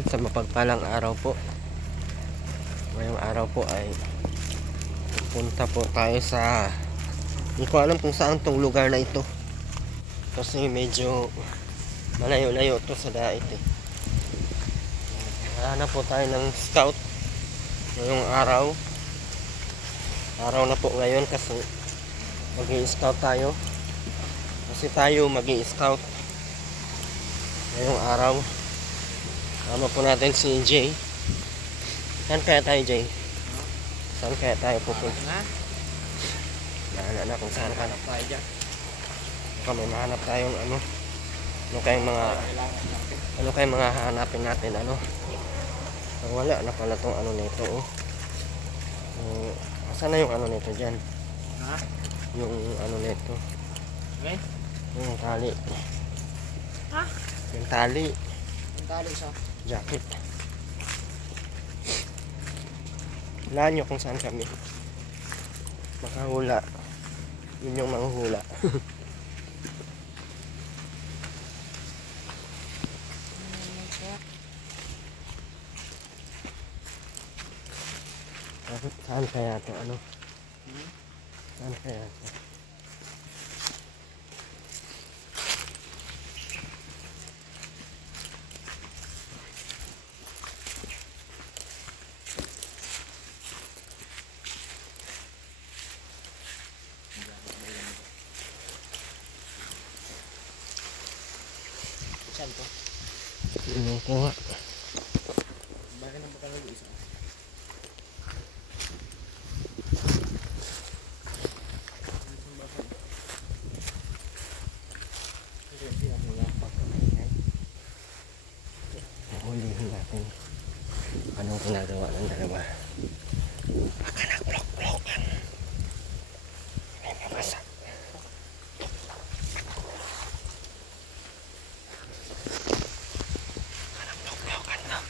Ayan, sa mapagpalang araw po. Ngayong araw po ay pupunta po tayo sa, hindi ko alam kung saan tong lugar na ito kasi medyo malayo-layo to sa dait eh. Hanap po tayo ng scout ngayong araw. Araw na po ngayon kasi mag-i-scout tayo. Kasi tayo mag-i-scout ngayong araw. Tama po natin si Jay. Saan kaya tayo, Jay? Saan kaya tayo pupunta? Nahanap na kung saan ka na. Baka may mahanap tayong ano kayong mga hahanapin natin wala na pala tong nito saan na yung nito dyan? Yung nito. Okay? Yung tali. Ha? Yung tali. Yung tali sa Jacket. Hulaan nyo kung saan kami. Makahula. Yun yung manghula. Saan kaya ito? Saan kaya ito? saan to? Ano ko nga? Bakit nang baka isa? Hulihin natin. Anong ginagawa ng dalawa? Baka nag-block-blockan. May mabasa. Baka nag-block-blockan na.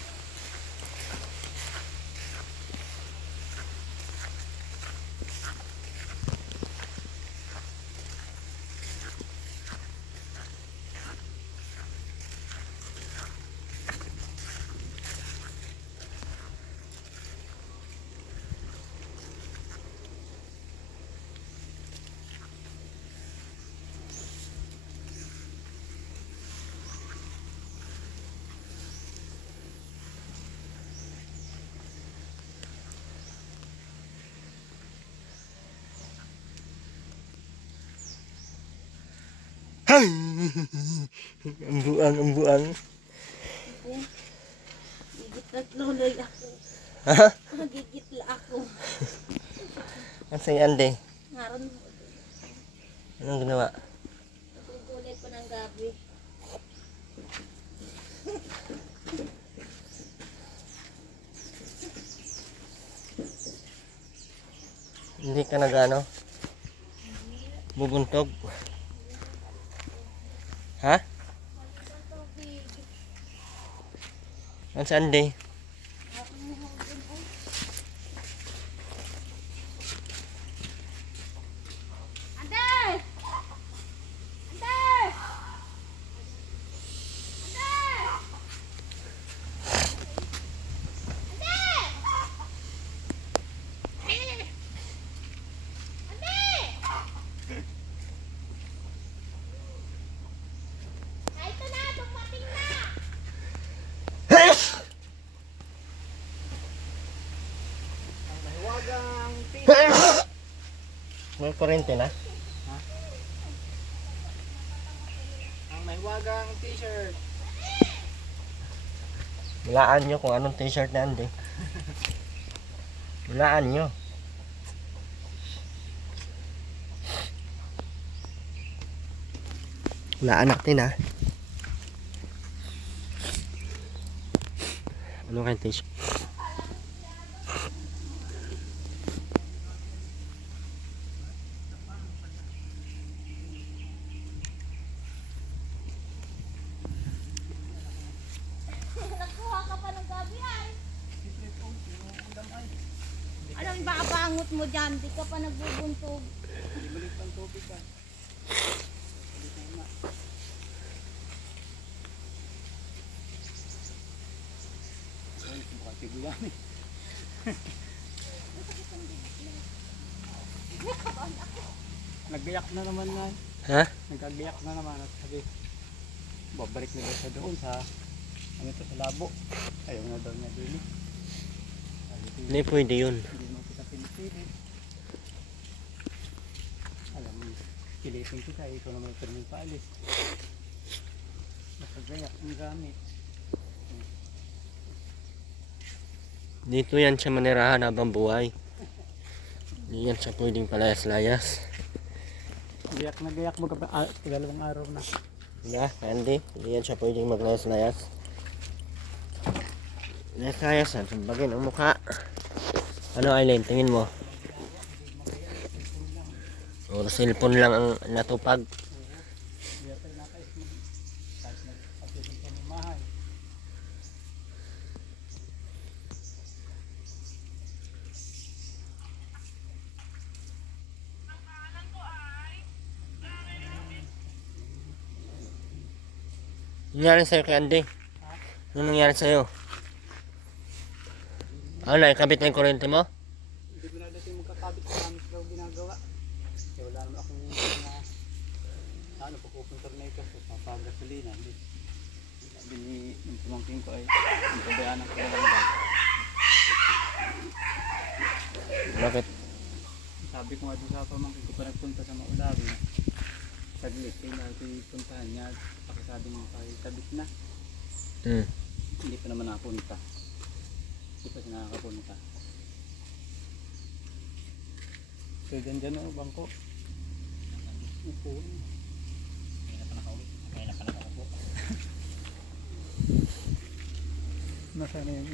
Ay! Ang buang. Gigit na tuloy ako. Ha? Magigit la ako. Ang si Ande. Ngaron mo. Anong ginawa? Natutulay pa ng gabi. Hindi ka bubuntog? Ha? Ang Sunday? Ande! Ande! Ito na, dumating na! Ang mahiwagang t-shirt. May kurente na? Ang mahiwagang t-shirt. Hulaan nyo kung anong t-shirt na Ande. Hulaan nyo. Hulaan natin Ano kayong t-shirt? Nagkuha ka pa ng gabi ay. Anong bakabangot mo dyan? Di ka pa nagbubuntog. Balik pang tubig ka. Mukha tiguyan eh. Nagbiyak na naman na. Ha? Nagagayak na naman at sabi, babalik na daw siya doon sa, ano ito, sa labo. Ayaw na daw niya doon eh. Sabi ko, Hindi pwede yun. hindi mo kita pinipili. Alam mo, pilitin kita, ikaw naman ito naman paalis. Nagagayak ang gamit. Dito yan siya manirahan habang buhay. Hindi yan siya pwedeng palayas-layas. Gayak na gayak mo dalawang araw na. Diba, Andy? Hindi yan siya pwedeng maglayas-layas. Layas-layas, bagay ang mukha. Ano, Aileen? Tingin mo? O, cellphone lang ang natupag. Gayak tayo nakais mo. Kahit nagpapitong pamamahay. Nangyari sa'yo kay Andy? Ano nangyari sa'yo? Ano, naikabit na yung kuryente mo? Hindi ko na dati magkakabit sa amin daw ginagawa. Kaya wala naman akong na ano, pupuntar na ito sa papagasolina. Sabi ni yung pumangking ko ay yung pabayaan ko na lang daw. Bakit? Sabi ko nga doon sa pamangking ko pa nagpunta sa Maulawi. Saglit, kaya natin puntahan niya. Pakisabi mo tayo, tabit na. Hindi pa naman nakapunta. Hindi pa siya nakakapunta. So dyan o, bangko. Upo. Kaya na pa nakaupo. Nasaan na yun?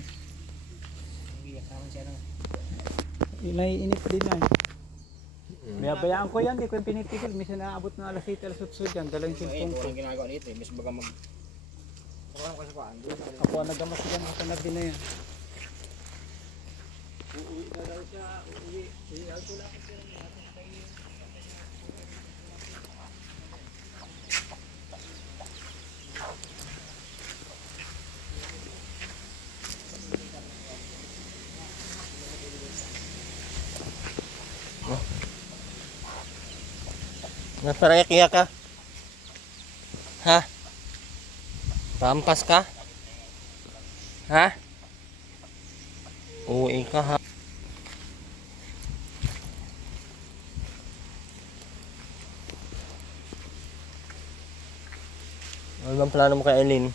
Iyak naman siya lang. Naiinip din na eh. Bayaan ko yan, di ko yung pinitigil. Minsan naabot na alas 8, alas 8 dyan. Dalang yung cellphone ko. Walang ginagawa dito eh. Mas baga mag... Parang kasi pa, ando. Ako ang nagamas dyan, nakatanabi na yan. Uuwi na daw siya, uuwi. Ako lang kasi Parang iyak ka? Ha? Pampas ka? Ha? Uwi ka ha? Ano bang plano mo kay Eileen?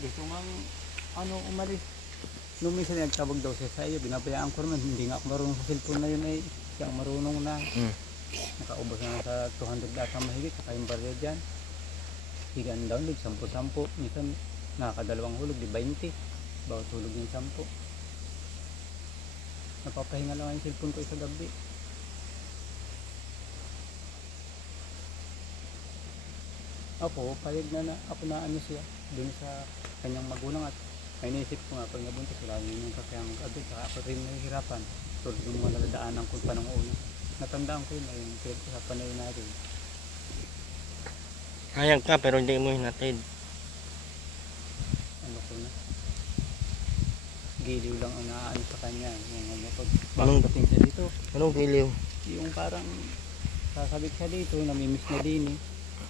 gusto nga umalis. Nung minsan nagtabag daw siya sa iyo, binabayaan ko naman. Hindi nga ako marunong sa cellphone na yun ay siya ang marunong na. Nakaubos na sa 200 data mahigit, saka yung barya dyan. Higan daw, 10-10. Minsan nakakadalawang hulog, di 20. Bawat hulog yung 10. Napapahinga lang yung cellphone ko isa gabi. Ako, payag na ako na ano siya, dun sa kanyang magulang at may naisip ko nga pag nabuntis, wala yun yung kakayang mag-abit, saka ako rin nahihirapan. Tulad yung mga nadadaanan ko pa nung una. Natandaan ko yun, yung pinag-usapan na yun natin. Hayag ka pero hindi mo hinatid. Ano ko na. Giliw lang ang naaano sa kanya. Yung ano, pag Anong- pagdating siya dito, Anong giliw? yung parang sasabit siya dito, namimiss na din eh.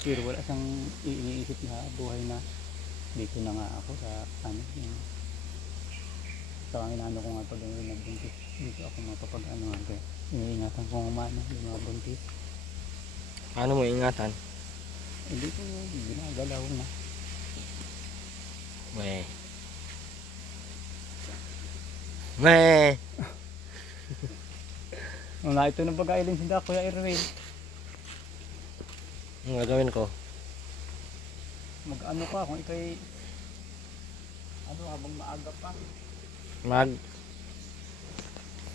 Pero wala siyang iniisip na buhay na dito na nga ako sa ano. Yung, saka inaano ko nga pag ano nagbuntis. Dito ako mapapag ano nga kaya. Iniingatan ko nga mana yung mga buntis. Paano mo ingatan? Eh dito ginagalaw na. Weh. Weh. Wala ito na pag-ailin si Kuya Erwin. Ang gagawin ko? Mag-ano ka kung ikay ano habang maaga pa. Mag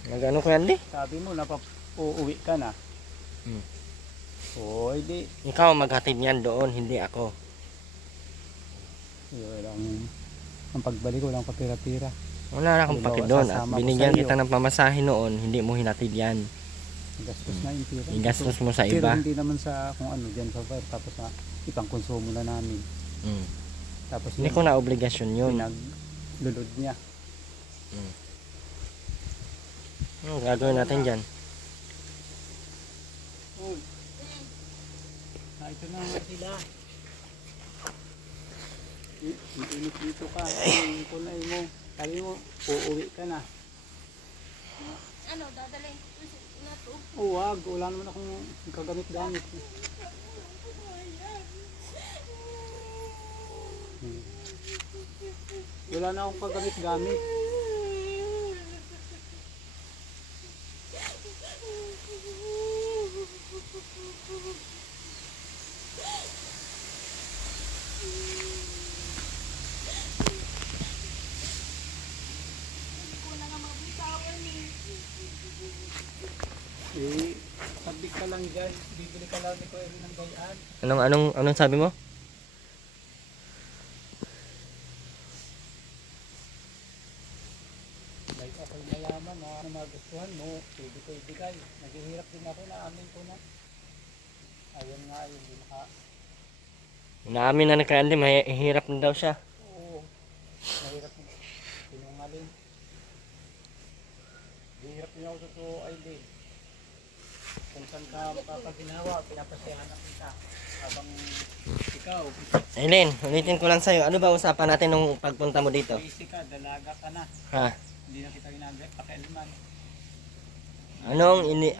ano ko yan di? Sabi mo uuwi ka na. Hmm. Oo, hindi. Ikaw maghatid niyan doon, hindi ako. Yun lang. Ang pagbalik ko lang papira-pira. Wala na akong Halimbawa, paki doon. At sasama ko binigyan sa iyo. kita ng pamasahe noon, hindi mo hinatid yan. Gastos na yung pira. Igastos mo sa Pero iba. hindi naman sa kung ano dyan sa bar. Tapos na ipang konsumo na namin. Mm. Tapos Hindi ko na obligasyon yun. pinaglulod niya. Anong gagawin natin dyan? Uy. Ito na nga sila. Init dito ka. Yung kulay mo. Sabi mo, uuwi ka na. Ano, dadalhin ko na to. Wag. Wala naman akong kagamit-gamit. Wala na akong kagamit-gamit. Ko na nga mabitawan eh. Sabi ka lang dyan. Bibili ka lang ni Kuya Rin ng gayaan. Anong sabi mo? Like ako'y mayaman na magustuhan mo. Pwede ko ibigay. Naghihirap din ako na amin ko na. Ayun nga, ayun din ka. Naamin na kay Andy, mahirap na daw siya. Oo. Mahirap na. Sinungaling. Mahirap din ako totoo ay din. Kung saan ka makakaginawa, pinapasayahan na kita. Habang ikaw, Aileen, ulitin ko lang sa'yo. Ano ba usapan natin nung pagpunta mo dito? busy ka, dalaga ka na. Ha? Hindi na kita ginagawa, pakialaman.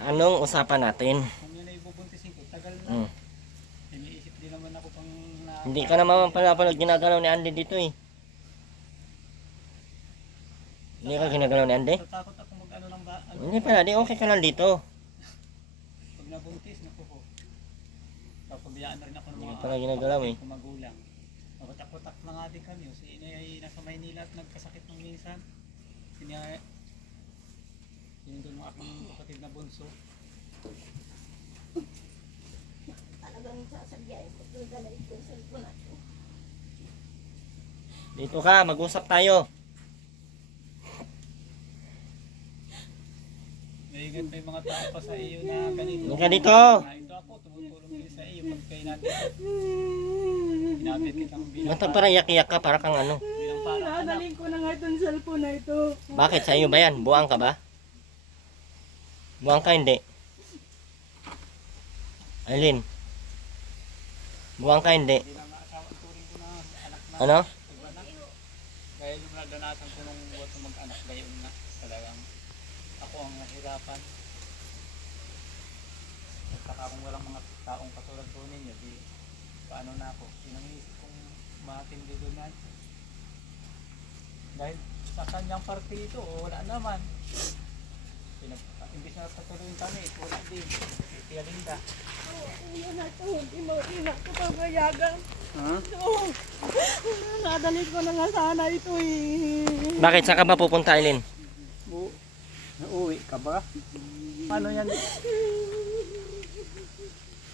Anong usapan natin? Kung yun ay bubuntisin ko, tagal na. Hmm. Iniisip din naman ako pang na... Hindi ka naman pala ginagalaw ni Andy dito eh. Hindi ka ginagalaw ni Andy? Tatakot ako mag-ano ng ba... Ano, Hindi pala, di okay ka lang dito. pag nabuntis, naku po. Papabayaan na rin ako ng Hindi mga ka pala ginagalaw eh. kong magulang. Mapatak-patak na nga din kami. Si Inay ay nasa Maynila at nagkasakit ng minsan. Sinundon mo aking kapatid na bunso. Talagang sasadyain ko to. Dalhin ko yung cellphone na to. Dito ka, mag-usap tayo. May mga tao pa sa iyo na ganito. Hindi ka dito. Ito ako, tumutulong din sa iyo. Pag kayo natin, inabit kitang Ba't parang iyak-iyak ka, para kang ano? bilang parang anak. Dadalhin ko na nga itong cellphone na ito. Bakit? Sa iyo ba yan? Buang ka ba? Buang ka hindi? Aileen? Buang ka hindi? Hindi lang asawa turing ko na anak na. Ano? Pag-anak. Kaya yung nadanasan ko nung buwan na mag-anak, gayon na talagang ako ang nahirapan. At saka kung walang mga taong katulad po ninyo, di paano na ako? Pinangisip kong matindi doon yan. Dahil sa kanyang partito, wala naman. Imbis na patuloyin kami, wala din. Tia Linda. Uyan na ito. Hindi na ito papayagan. Ha? Oo. Nadalhin ko na nga sana ito eh. Bakit? Saan ka ba pupunta, Aileen? Nauwi ka ba? Paano yan?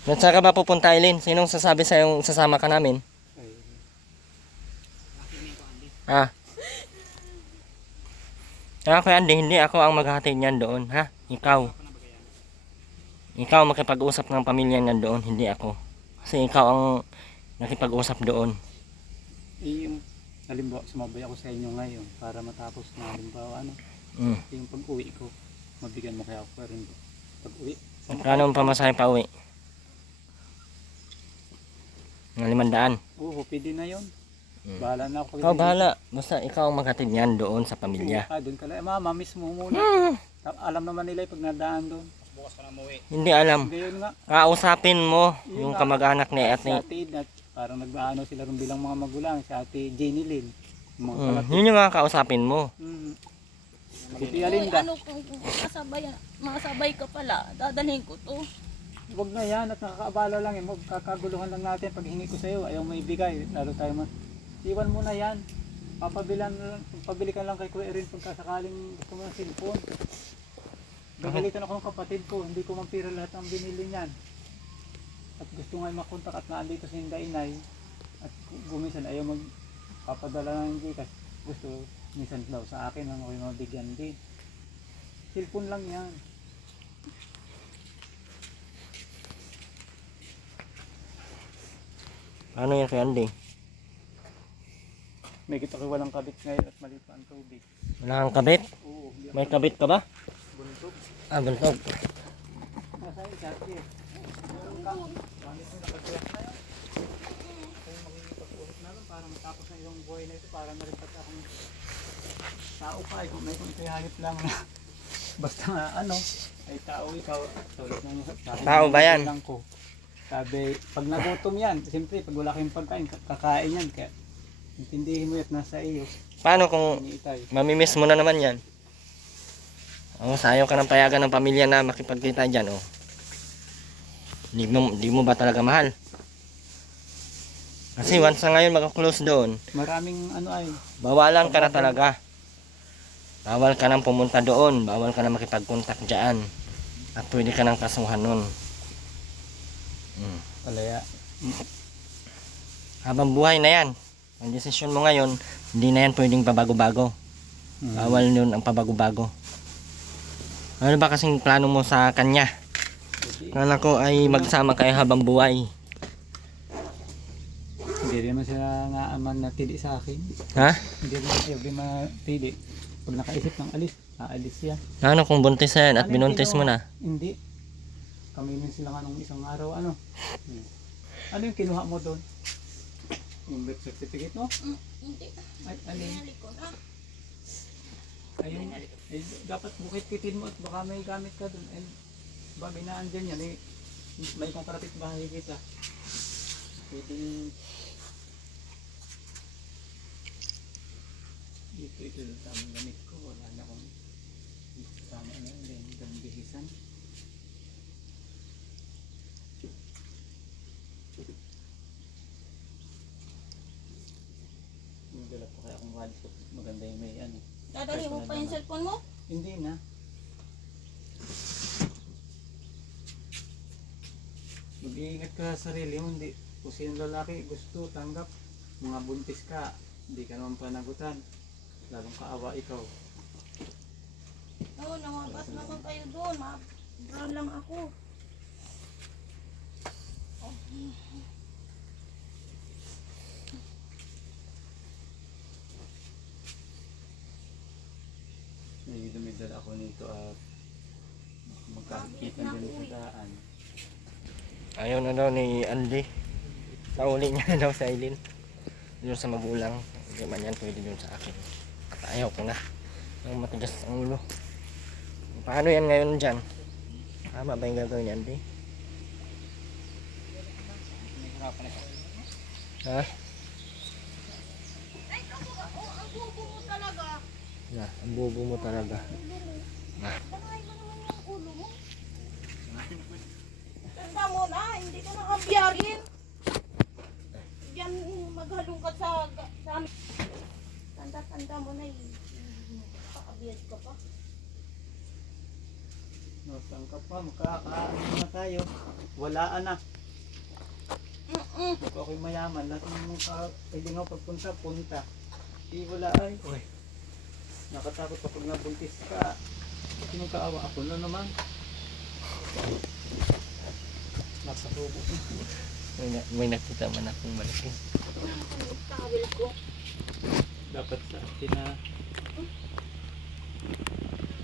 Saan ka ba pupunta, Aileen? Sinong sasabi sa'yo sasama ka namin? Ha? Kuya Andy, hindi ako ang maghahatid niyan doon, ha? Ikaw. Ikaw ang makipag-usap ng pamilya niyan doon, hindi ako. Kasi ikaw ang nakipag-usap doon. Yung halimbawa, sumabay ako sa inyo ngayon para matapos na halimbawa ano, Mm. yung pag-uwi ko, mabigyan mo kaya ako rin pag-uwi. Kano ang pamasahe pa uwi? Ng 500. Oo, pwede na yun. Mm. Bahala na ako. Ikaw bahala. Basta ikaw ang maghatid niyan doon sa pamilya. Doon ka lang. Mama, miss mo muna. Alam naman nila pag nadaan doon. Bukas ka na umuwi. Hindi alam. Gayon nga. Kausapin mo Yun yung nga. kamag-anak ni Si Ate. Ate Edna, parang nag-aano sila rin bilang mga magulang. Si Ate Jenny Lynn. Mga kalapit. Yun yung mga kausapin mo. Si Tia Linda. Ano kung masabay ka pala, dadalhin ko to. Huwag na yan at nakakaabala lang yan. Magkakaguluhan lang natin pag hingi ko sa'yo. Ayaw may ibigay. Lalo tayo iwan mo na yan. Pabili ka lang kay Kuya Erin pagkasakaling gusto mo ng cellphone. Gagalitan ako ng kapatid ko. Hindi ko mampira lahat ng binili niyan. At gusto nga makontak at naandito si Inday. At gumisan ayaw magpapadala ng Gcash. Gusto minsan daw sa akin ang ako'y mabigyan din. Cellphone lang yan. Ano yan kay Andy? May kita ko walang kabit ngayon at maliit pa ang tubig. Wala kang kabit? Oo, hindi May kabit ka ba? buntog. Ah, buntog. Nasa yung chati eh. Meron ka. Gamit mo nakagyak na yun. Kung magpag-uhit na lang para matapos na yung buhay na ito para na rin pati akong tao pa eh. Kung may kunti hangit lang na basta nga ano ay tao ikaw. Tulad ng sabi Tao ng ba yan? magulang ko. Sabi, pag nagutom yan, siyempre pag wala kayong pagkain, kakain yan. Kaya intindihin mo yan nasa iyo. Paano kung Iniitay. mamimiss mo na naman yan? Oh, sayaw ka ng payagan ng pamilya na makipagkita dyan, oh. Di mo ba talaga mahal? Kasi once na ngayon makaklose doon, Maraming ano ay, bawalan ka na talaga. Bawal ka nang pumunta doon, bawal ka na makipag-contact dyan. At pwede ka nang kasuhan nun. palaya. Habang buhay na yan, ang desisyon mo ngayon, hindi na yan pwedeng pabago-bago. Bawal yun ang pabago-bago. Ano ba kasing plano mo sa kanya? Kala ko ay magsama kayo habang buhay. Hindi rin naman sila nga aman na tili sa akin. Ha? Hindi rin every matili. Pag nakaisip ng alis, aalis siya. Ano kung buntis na yan at Ano yung binuntis mo na? Hindi. Kami rin sila nga nung isang araw, ano? Ano yung kinuha mo doon? Yung birth certificate mo? Hindi. Ay, ano yun? Pinalik ko na. Ayun, eh, dapat bukit-kitin mo at baka may gamit ka doon. And bagay na andyan yan, eh, may kaparatit bahay kita. Pwedeng ito tamang gamit ko, wala na akong tama na yun, yung bihisan. Magdala po kaya akong wallet ko, maganda yung may ano. Dadali mo pa yung cellphone mo? Hindi na. Mag-iingat ka sa sarili mo, hindi. Kung sino lalaki gusto, tanggap. Mga buntis ka, hindi ka naman panagutan. Lalong kaawa ikaw. Oo, namabas naman kayo doon. Mabra lang ako. May dumidal ako nito at magkakita din sa daan. Ayaw na daw ni Andy. Sauli niya na daw sa Aileen. Doon sa magulang. Hindi man yan pwede doon sa akin. At ayaw ko na. Ang matigas ang ulo. Paano yan ngayon dyan? Tama ba yung gagawin ni Andy? Ha? Ay, ang bubo mo talaga. Na, ang bobo mo talaga. Tangay mo naman yung ulo mo. Tanda mo na, hindi ka nakabiyarin. Yan, maghalungkat sa amin. Tanda mo na eh. Pakabiyad ka pa. Nasaan ka pa? Makakaano na tayo. Walaan na. Ito ako'y mayaman. Lahat ng mga pwede nga pagpunta, punta. Di wala ay. Uy. Nakatakot kapag nabuntis ka. Sino kaawa ako na naman? Napasubo. May nakita man akong malaki. Ang tawel ko. Dapat sa atin na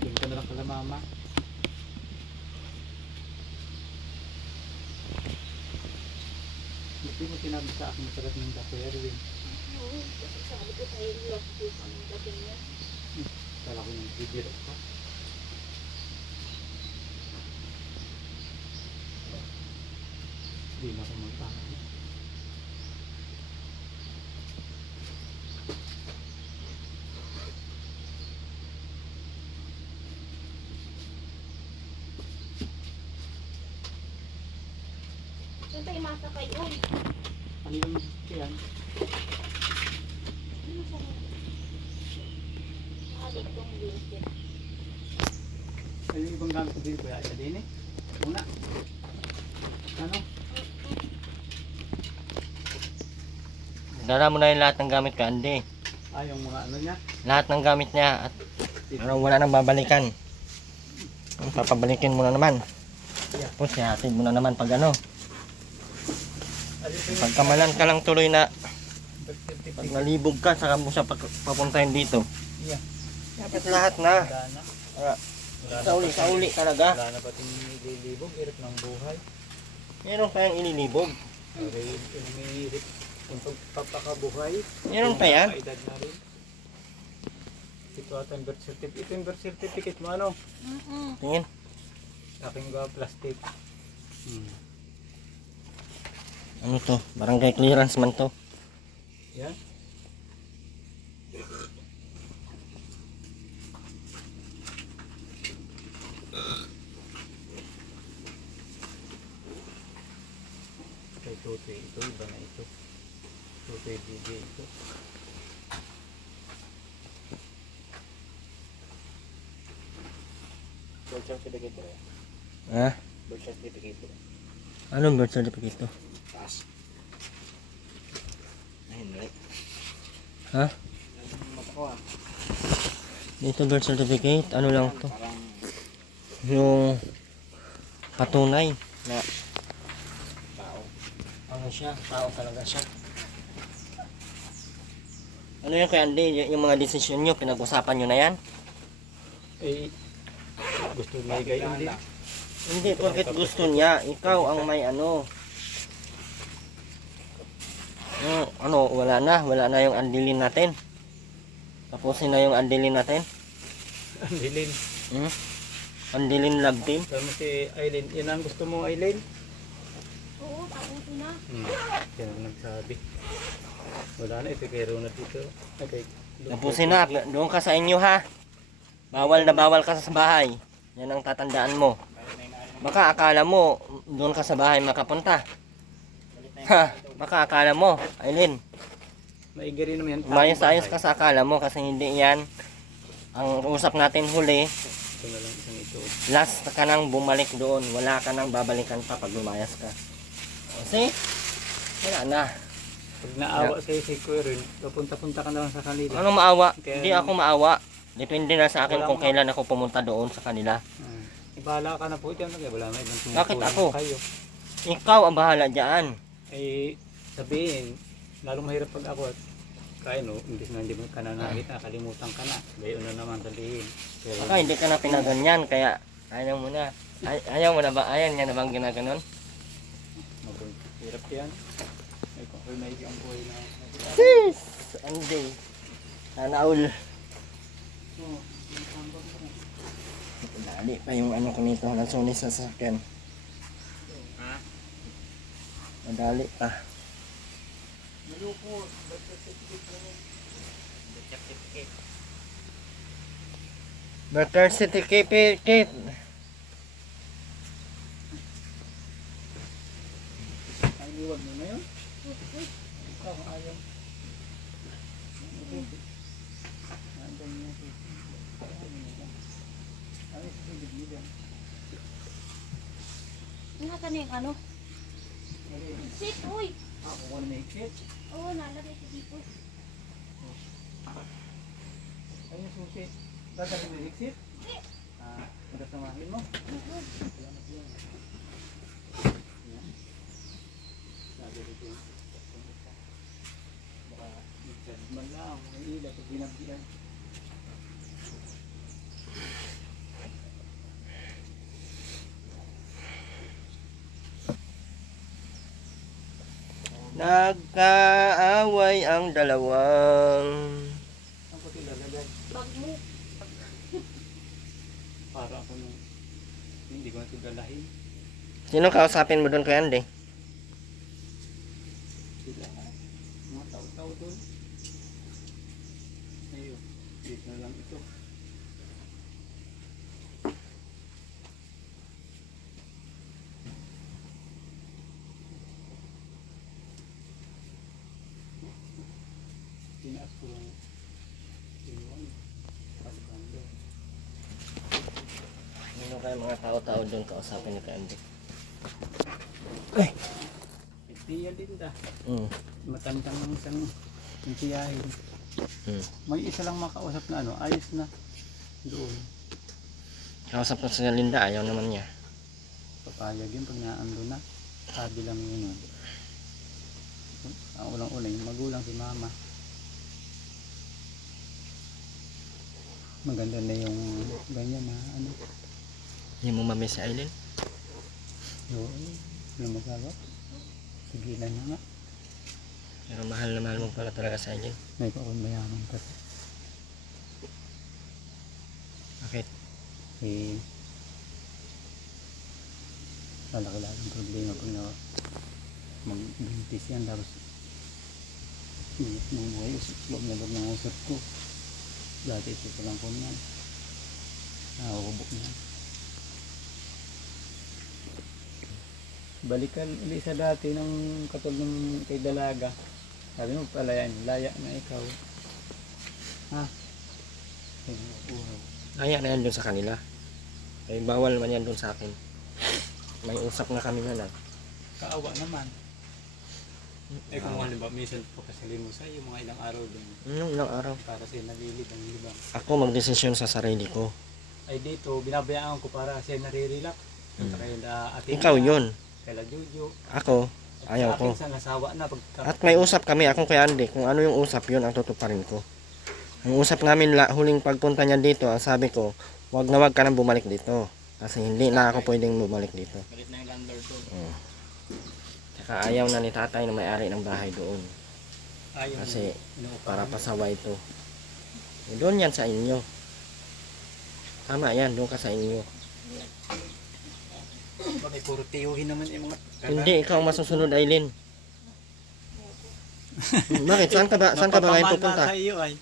yung ka na lang kala mama. Hindi mo sinabi sa akin matagat ng Dako Erwin. Oo, kasi sabi ko tayo love ko kami dating yan. Kala ko yung bibiro ka. Hindi na ako magpapalala. Saan tayo masakay? Uy, Ano yung yan? ano sa halik tong blanket? Ano yung ibang gamit ko din kuya? Isa din eh. Una. Ano? Dala mo na yung lahat ng gamit ka, Andy. Ah, yung mga ano niya. Lahat ng gamit niya at wala nang babalikan. Papabalikin mo na naman. Tapos ihatid mo na naman pag ano. Ano ito yung Pagkamalan ka lang tuloy na birth certificate Pag nalibog ka, saka mo siya papuntahin dito. Yeah. Dapat lahat na. Wala na. Ah, Wala na sauli talaga. Wala na ba itong nililibog? Hirap ng buhay. Meron kayang inilibog. Hirap yung pagpapakabuhay. Meron pa yan? Edad na rin. Ito ata yung birth certificate. Ito yung birth certificate mo ano? Tingin. Aking plastic. Ano to? Barangay clearance man to. Yan. Kay Tutoy ito, iba na ito. Tutoy DJ ito. Birth certificate ko. Ha? Birth certificate ko. Anong birth certificate to? Taas. Ayun, right. Ha? Mata ko ah. Dito birth certificate. Ano lang to? Parang Yung patunay na tao. ano siya, tao talaga siya. Ano yung kay Andy, yung mga desisyon nyo, pinag-usapan nyo na yan? Eh, gusto may gayon din. Hindi, porket gusto niya, ikaw ang may ano. Yung, ano, wala na yung andilin natin. Tapusin na yung andilin natin. Ang hilin. Hmm? Andilin love team. Sabi mo si Aileen, yan ang gusto mo Aileen? Oo, tapusin na. Yan ang nagsabi. Wala na ito kay Ronald dito. Okay. Tapusin na, doon ka sa inyo ha. Bawal na bawal ka sa bahay. Yan ang tatandaan mo. Baka akala mo, doon ka sa bahay makapunta. Ha, baka akala mo, Aileen. Maigi rin naman yan. Umayos-ayos ka sa akala mo kasi hindi yan. Ang usap natin huli, Ito na lang isang ito. last ka nang bumalik doon. Wala ka nang babalikan pa pag lumayas ka. Kasi, wala na. Pag naawa sa'yo si Kuya rin, papunta-punta ka na lang sa kanila. Ano maawa? Kaya- Hindi ako maawa. Depende na sa akin Wala kung mo- kailan ako pumunta doon sa kanila. Ibala ka na po dyan. Wala na ibang Bakit tumutulong ako? Kayo. Ikaw ang bahala dyan. Eh, sabihin, lalong mahirap pag ako at kaya no, hindi mo ka na nakita, kalimutan ka na. Gayon na naman sabihin. Pero, Baka hindi ka na pinaganyan, kaya ayaw mo na. Ayaw mo na ba? Ayaw niya na bang ginaganon? hirap yan. Ay, kung ako'y maigi ang buhay na. Sis! Andy. Sana all. Dali pa yung ano ko nito, nasunis sa sasakyan. Madali pa. Birth certificate. Ang liwag mo na yun? Ikaw, ayaw. Ano ka na yung ano? Sit, uy! Ako ko na ikit. Oo, nalagay ko dito. Ayun yung susi. Dadali mo yung exit? Magkasamahin mo? Salamat yan. Yan. Sabi dito yung baka nagsadid man lang. May ila pag binabdian. Nagkaaway ang dalawang. Ang puti lalagay. Bag mo. Para ako nung hindi ko na ito galahin. Sino kausapin mo doon kay Andy? Sila na. Mga tao-tao doon. Ayun. Dito na lang ito. Tinaas ko lang. Inuwan. Pagbando. Sino kayo mga tao-tao doon kausapin ni kay Andy? Tiya Linda. Matandang ng isang tiyahin. May isa lang makausap na ano, ayos na doon. Kausap ko si Linda, ayaw naman niya. Papayag yun pag naando na. Sabi lang yun. Ang ulang-ulang, yung magulang si mama. maganda na yung ganyan na ano. Hindi mo mamiss si Aileen? Yun, yung magawa. Sigilan na nga. Pero mahal na mahal mo pala talaga si Aileen. May kaon mayaman kasi. Bakit? Eh, malaki-laking problema pag na mag-buntis yan tapos bumuhay loob na loob ng usap ko. Dati ito pa lang ko niyan. Nakakubok niyan. Balikan ulit sa dati ng katulad ng kay Dalaga. Sabi mo pala yan, laya na ikaw. Ha? Kaya na yan dun sa kanila. Ay bawal naman yan dun sa akin. May usap na kami na lang. Kaawa naman. Eh kung halimbawa minsan papasalin mo sa iyo mga ilang araw din Ilang araw. para siya nalilib ang libang. Ako magdesisyon sa sarili ko. Ay dito, binabayaan ko para siya narirelak. Punta kayo na atin. Ikaw yun. Kaila Jojo. Ako, ayaw ko. Sa nasawa na pagka. At may usap kami, akong kay Andy, kung ano yung usap yun ang tutuparin ko. Ang usap namin huling pagpunta niya dito, ang sabi ko, wag na wag ka nang bumalik dito. Kasi hindi na ako pwedeng bumalik dito. Galit na yung landlord doon. Tsaka ayaw na ni tatay na may-ari ng bahay doon. Ayaw Kasi inuupahan. para pasaway ito. Doon yan sa inyo. Tama yan, doon ka sa inyo. Bakit puro tiyuhin naman yung mga Hindi, ikaw ang masusunod, Aileen. Bakit? Saan ka ba ngayon pupunta? Sa iyo ay.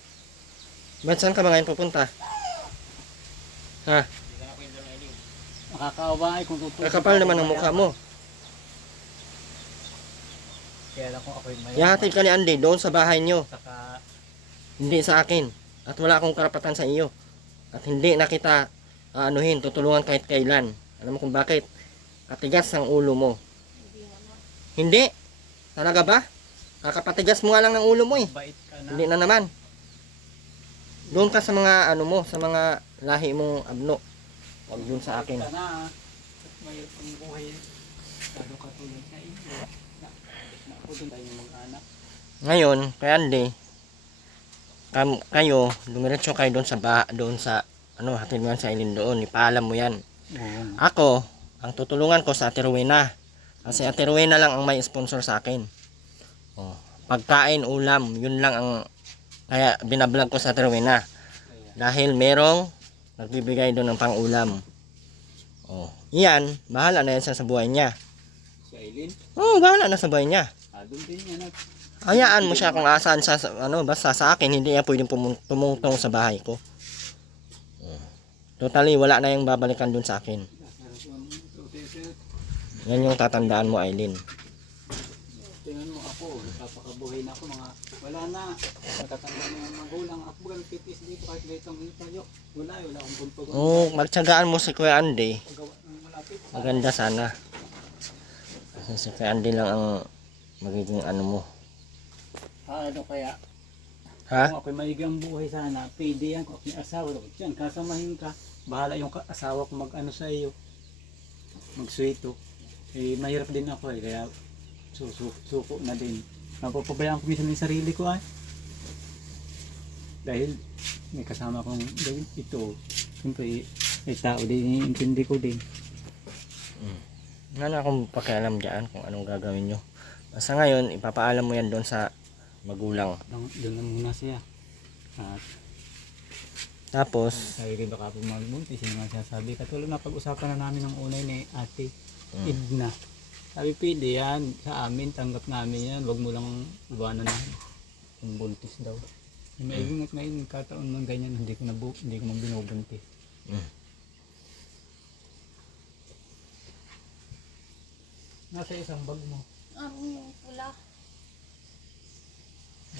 Bakit saan ka ba ngayon pupunta? Ha? Nakakaawa ay kung tutulog. Kakapal naman ang mukha mo. Kaya lang kung ako'y may. Ihatid ka ni Andy doon sa bahay nyo. Saka Hindi sa akin. At wala akong karapatan sa iyo. At hindi na kita tutulungan kahit kailan. Alam mo kung bakit? Katigas ang ulo mo. Hindi. Talaga ba? Kakapatigas mo nga lang ng ulo mo eh. bait ka na. Hindi na naman. Doon ka sa mga sa mga lahi mong abno. Huwag doon sa akin. Ka na. May ang buhay. Lalo ka tulad sa iyo. Na ako doon tayo mag-anak. Ngayon, kay Andy, kayo, dumiretso kayo doon sa hatid mo yan sa Aileen doon. Ipaalam mo yan. Oo. Ako, ang tutulungan ko sa Ate Rowena. Kasi Ate Rowena lang ang may sponsor sa akin. Oh, pagkain, ulam, yun lang ang kaya binablog ko sa Ate Rowena. Dahil merong nagbibigay doon ng pang-ulam. Oh, yan, bahala na yan sa buhay niya. Si Aileen. Oh, bahala na sa buhay niya. Doon din yan. Hayaan mo siya kung asaan sa basta sa akin, hindi niya pwedeng tumungtong sa bahay ko. Oh. Totally, wala na yung babalikan doon sa akin. Yan yung tatandaan mo, Aileen. Tingnan mo ako, napapakabuhay na ako mga wala na. Matatanda na yung magulang. Ako bagang pitis dito kahit litong tayo. Wala akong puntog. Oh, magtiyagaan mo si Kuya Andy. Pagawa ng malapit. Maganda sana. Kasi si Kuya Andy lang ang magiging mo. Ano kaya? Ha? Kung ako'y maigang buhay sana, pwede yan. Kung ako'y asawa, yan, kasamahin ka. Bahala yung asawa ko mag-ano sa iyo. Magsuito. Eh, mahirap din ako eh, kaya suko na din. Napapabayaan ko minsan yung sarili ko ay. Dahil may kasama kong dahil ito. Siyempre, may tao din, intindi ko din. Wala na akong pakialam dyan kung anong gagawin nyo. Basta ngayon, ipapaalam mo yan doon sa magulang. Doon na muna siya. At Tapos, sabi rin baka po magbuntis, yung mga sinasabi. Katulad na pag-usapan na namin ng unay ni Ate Edna. Sabi pwede yan, sa amin, tanggap namin yan. Huwag mo lang iwanan na kung buntis daw. May ingat ngayon, kataon ng ganyan, hindi ko man binubuntis. Nasa isang bag mo. Yung pula.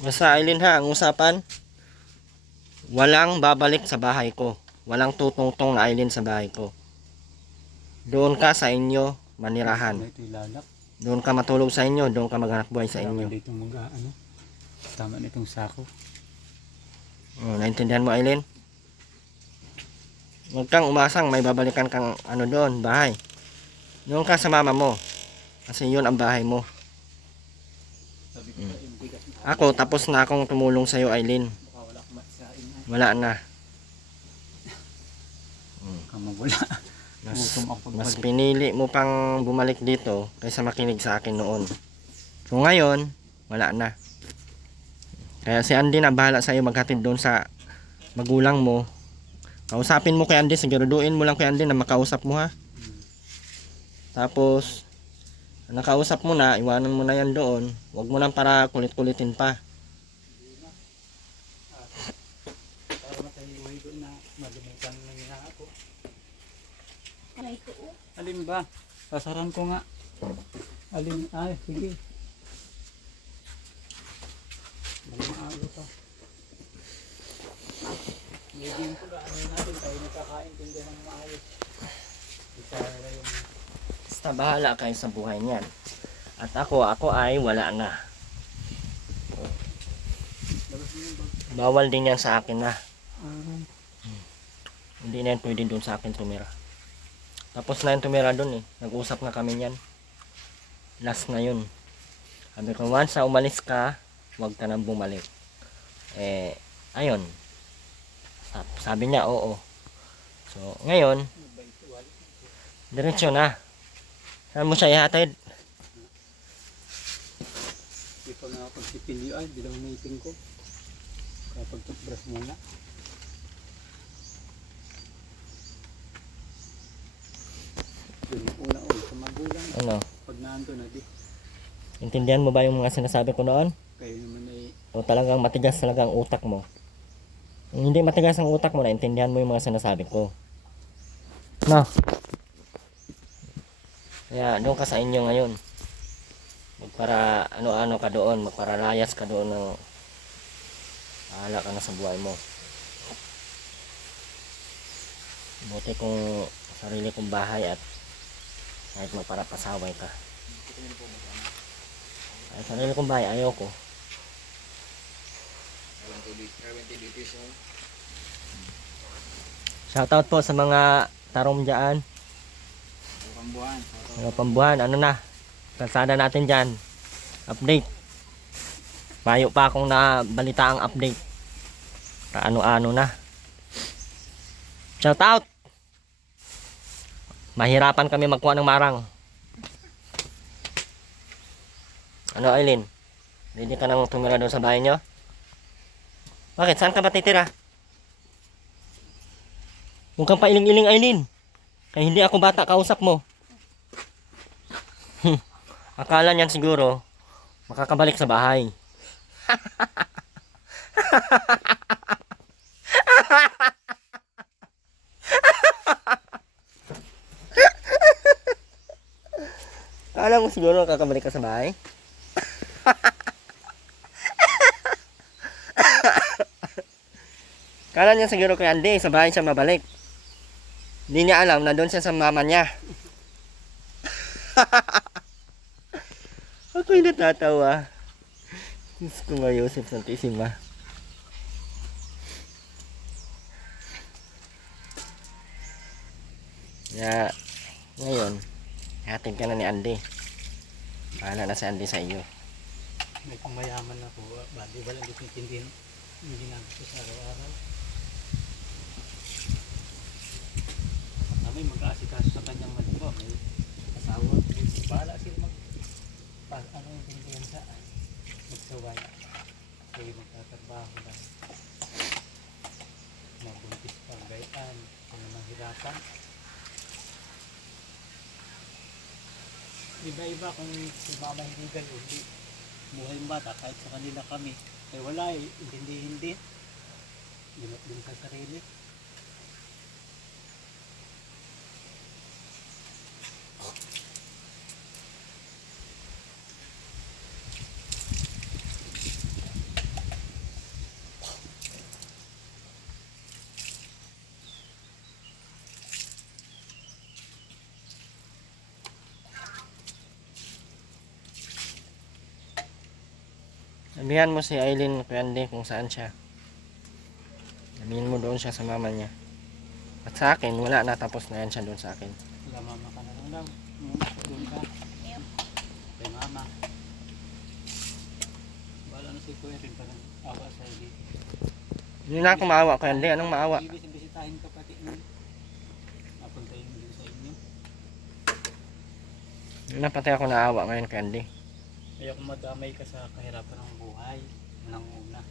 basta Aileen ha, ang usapan, walang babalik sa bahay ko. Walang tutungtong na Aileen sa bahay ko. Doon ka sa inyo manirahan. Ito ilalak. Doon ka matulog sa inyo, doon ka maghanap buhay sa inyo. Tama dito tama na itong sako. Oh, naintindihan mo, Aileen? Huwag kang umasang may babalikan kang doon, bahay. Doon ka sa mama mo. Kasi yun ang bahay mo. Sabi ko yung bigas na Ako, tapos na akong tumulong sa'yo, Aileen. baka wala akong matisain na. Wala na. Kamagula. Gutom ako Mas pagbalik. pinili mo pang bumalik dito kaysa makinig sa akin noon. So ngayon, wala na. Kaya si Andy na bahala sa iyo maghatid doon sa magulang mo. Kausapin mo kay Andy, siguraduhin mo lang kay Andy na makausap mo ha. Tapos nakausap mo na, iwanan mo na yan doon. Huwag mo nang para kulit-kulitin pa. Para matahiway doon na malimutan na niya ako. Ano ito oh? Alin ba? Sasaran ko nga. Alin? Ay, sige. Malimaago pa. Medyo ko ano natin tayo nagkakaintindihan ng maayos. Isa yung Basta bahala kayo sa buhay niyan. At ako ay wala na. labas mo yung bag. Bawal din yan sa akin na. Ah, Hindi na yan pwede doon sa akin tumira. Tapos na yung tumira doon eh. Nag-usap na kami niyan. Last na yun. Sabi ko, once na umalis ka, huwag ka nang bumalik. Ayun. Sabi niya, oo. So, ngayon, diretso na. Saan mo siya ihatid? di pa nga pagsipilyo ay, bilang meeting ko. Kaya pagtutbrush muna. Yun yung una sa magulang. Ano? Pag naando na di, Intindihan mo ba yung mga sinasabi ko noon? kayo naman ay O talagang matigas talaga ang utak mo? Kung hindi matigas ang utak mo, naintindihan mo yung mga sinasabi ko. No? Kaya doon ka sa inyo ngayon. Magpara ano-ano ka doon, magparalayas ka doon ng bahala ka na sa buhay mo. Buti kung sarili kong bahay at kahit magparapasaway ka. Kahit sarili kong bahay, ayaw ko. Shoutout po sa mga tarom dyan. pambuhan. Mga pambuhan, ano na? Kalsada natin dyan. Update. Bayo pa akong nabalita ang update. Ano-ano na. Shoutout! Mahirapan kami magkuha ng marang. Ano, Aileen? Ready ka nang tumira doon sa bahay nyo? Bakit? Saan ka ba titira? Huwag kang pailing-iling, Aileen. Kaya hindi ako bata, kausap mo. Akala niyan siguro, makakabalik sa bahay. Akala mo siguro makakabalik ka sa bahay? Akala niya siguro kay Andy, sa bahay siya mabalik. Hindi niya alam na doon siya sa mama niya. Ako'y natatawa. Diyos ko nga, Yosef Santissima. Kaya, ngayon, hatid ka na ni Andy. Bahala na si Andy sa iyo. May pamayaman na po. Bali, walang ditintindihan. Hindi ginagawa ko sa araw-araw. Kami mag-aasikaso sa kanyang malimba. May asawa. Bahala sila ano yung tindihan sa magsaway. Kayo magtatrabaho lang. Mabuntis pang gayaan. Ano mahirapan. Iba-iba kung si mama hindi galo. Hindi buhay yung bata kahit sa kanila kami. Eh wala eh. Hindi. Limot din sa sarili. Sabihan mo si Aileen kay Andy kung saan siya. Sabihin mo doon siya sa mama niya. At sa akin, wala na, tapos na yan siya doon sa akin. Wala mama ka na lang daw. Doon ka. Kay mama. Wala na si Kuya rin pa awa sa dito. Hindi na ako maawa kay Andy. Anong maawa? Bisitahin ka pati nun. Napatay ako naawa ngayon kay Andy. Ayoko madamay ka sa kahirapan ng buhay. Nang una.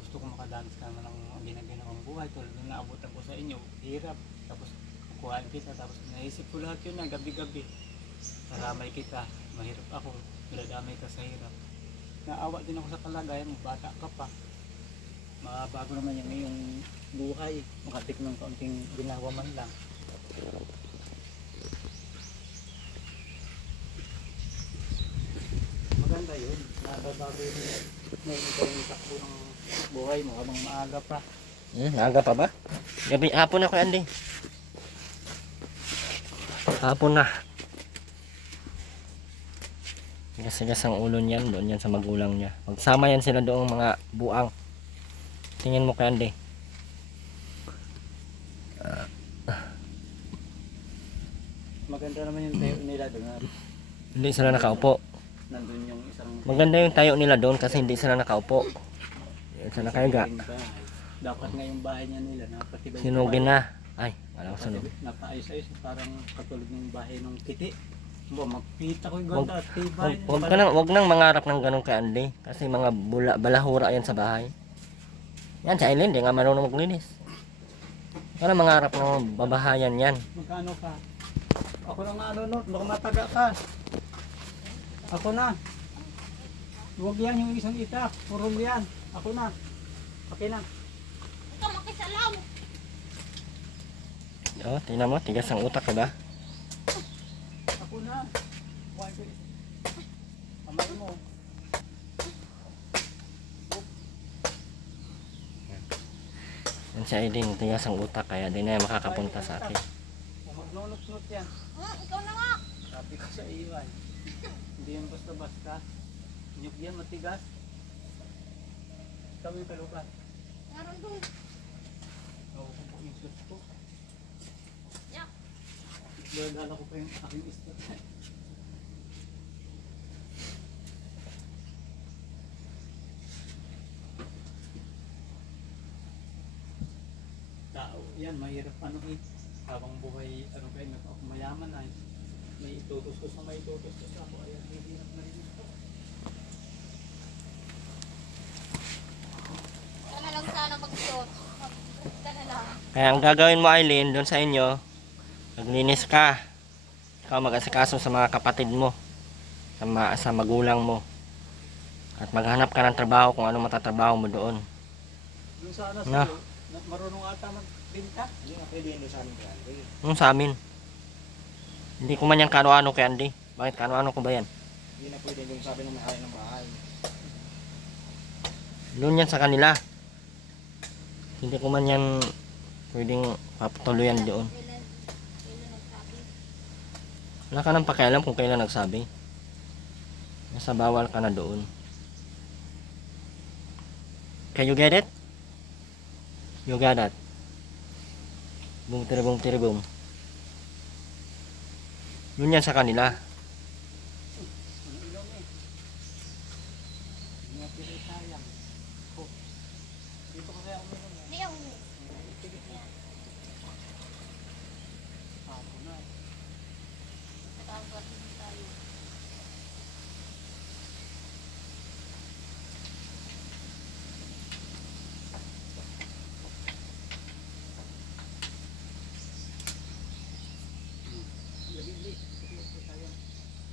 Gusto ko makadanas ka naman ng ginaginawang buhay. Tulad na naabutan ko sa inyo. Hirap. Tapos kukuhaan kita. Tapos naisip ko lahat yun na gabi-gabi. Karamay kita. Mahirap ako. Nadamay ka sa hirap. Naawa din ako sa kalagayan mo. Bata ka pa. Mabago naman yung iyong buhay. Makatik ng kaunting ginawa man lang. Maganda yun. Nababago yun. May ikaw yung takbo ng buhay mo habang maaga pa. Aga pa ba? Gabi, hapon na kay Andy. Hapon na. Sigas ang ulo niyan, doon yan sa magulang niya. Magsama yan sila doong mga buang. Tingin mo kay Andy. Maganda naman yung tayo nila doon. Hindi sila nakaupo. Nandun yung isang Maganda yung tayo nila doon kasi hindi sila nakaupo. Yan sila nakahiga. bahay. Dapat nga yung bahay niya nila napatibay. Sinugin na. Ay, wala ko sunog. Napaayos-ayos parang katulad ng bahay ng kiti. Magpita ko yung ganda at tibay. Wag nang mangarap ng ganun kay Andy kasi mga balahura yan sa bahay. Yan si Aileen, di nga marunong maglinis. Wala mangarap ng babahayan yan. Magkano ka? Ako na nga nunod, baka mataga ka. Ako na. Huwag yan yung isang itak, purol yan. Ako na. Okay na. Ikaw makisalaw. Oh, tingnan mo, tigas ang utak, diba? Ako na. Amay mo. Yan si Aileen, tigas ang utak kaya di na yan makakapunta sa atin. Magnunot-not yan. Ikaw na nga. Sabi ko sa iyo ay. Hindi yan basta-basta. Nyug yan matigas. Ikaw yung kalubat. Meron doon. Nakukuha po yung suit ko. Yeah. Dala ko pa yung aking istot. Tao, yan, mahirap ano eh. Habang buhay, ano kayo, mayaman ay may itutos ko sa may itutos ko sa ako. Ayan, hirap na rin ito. Ikaw na lang sana mag-shot. Mag-dress ka na lang. Kaya ang gagawin mo, Aileen, doon sa inyo, maglinis ka. Ikaw mag-asikaso sa mga kapatid mo, sa magulang mo. At maghanap ka ng trabaho kung ano matatrabaho mo doon. Yung sana Na. sa'yo, marunong ata magbinta. Hindi nga pwede yun doon sa amin kaya. Yung sa amin. Hindi ko man yan kano-ano kay Andy. Bakit kano-ano ko ba yan? Hindi na pwede yung sabi ng may-ari ng bahay. Doon yan sa kanila. Hindi ko man yan pwedeng papatuloyan doon. Kailan nagsabi? Wala ka nang pakialam kung kailan nagsabi. Nasa bawal ka na doon. Can you get it? You got it. Boom, tiri, boom, tiri, boom. Yun yan sa kanila. Ang ilong eh. Hindi nga pili sayang. Oh. Dito ko kaya uminom eh. Hindi yung... Ako na. Nagkakaroon tayo.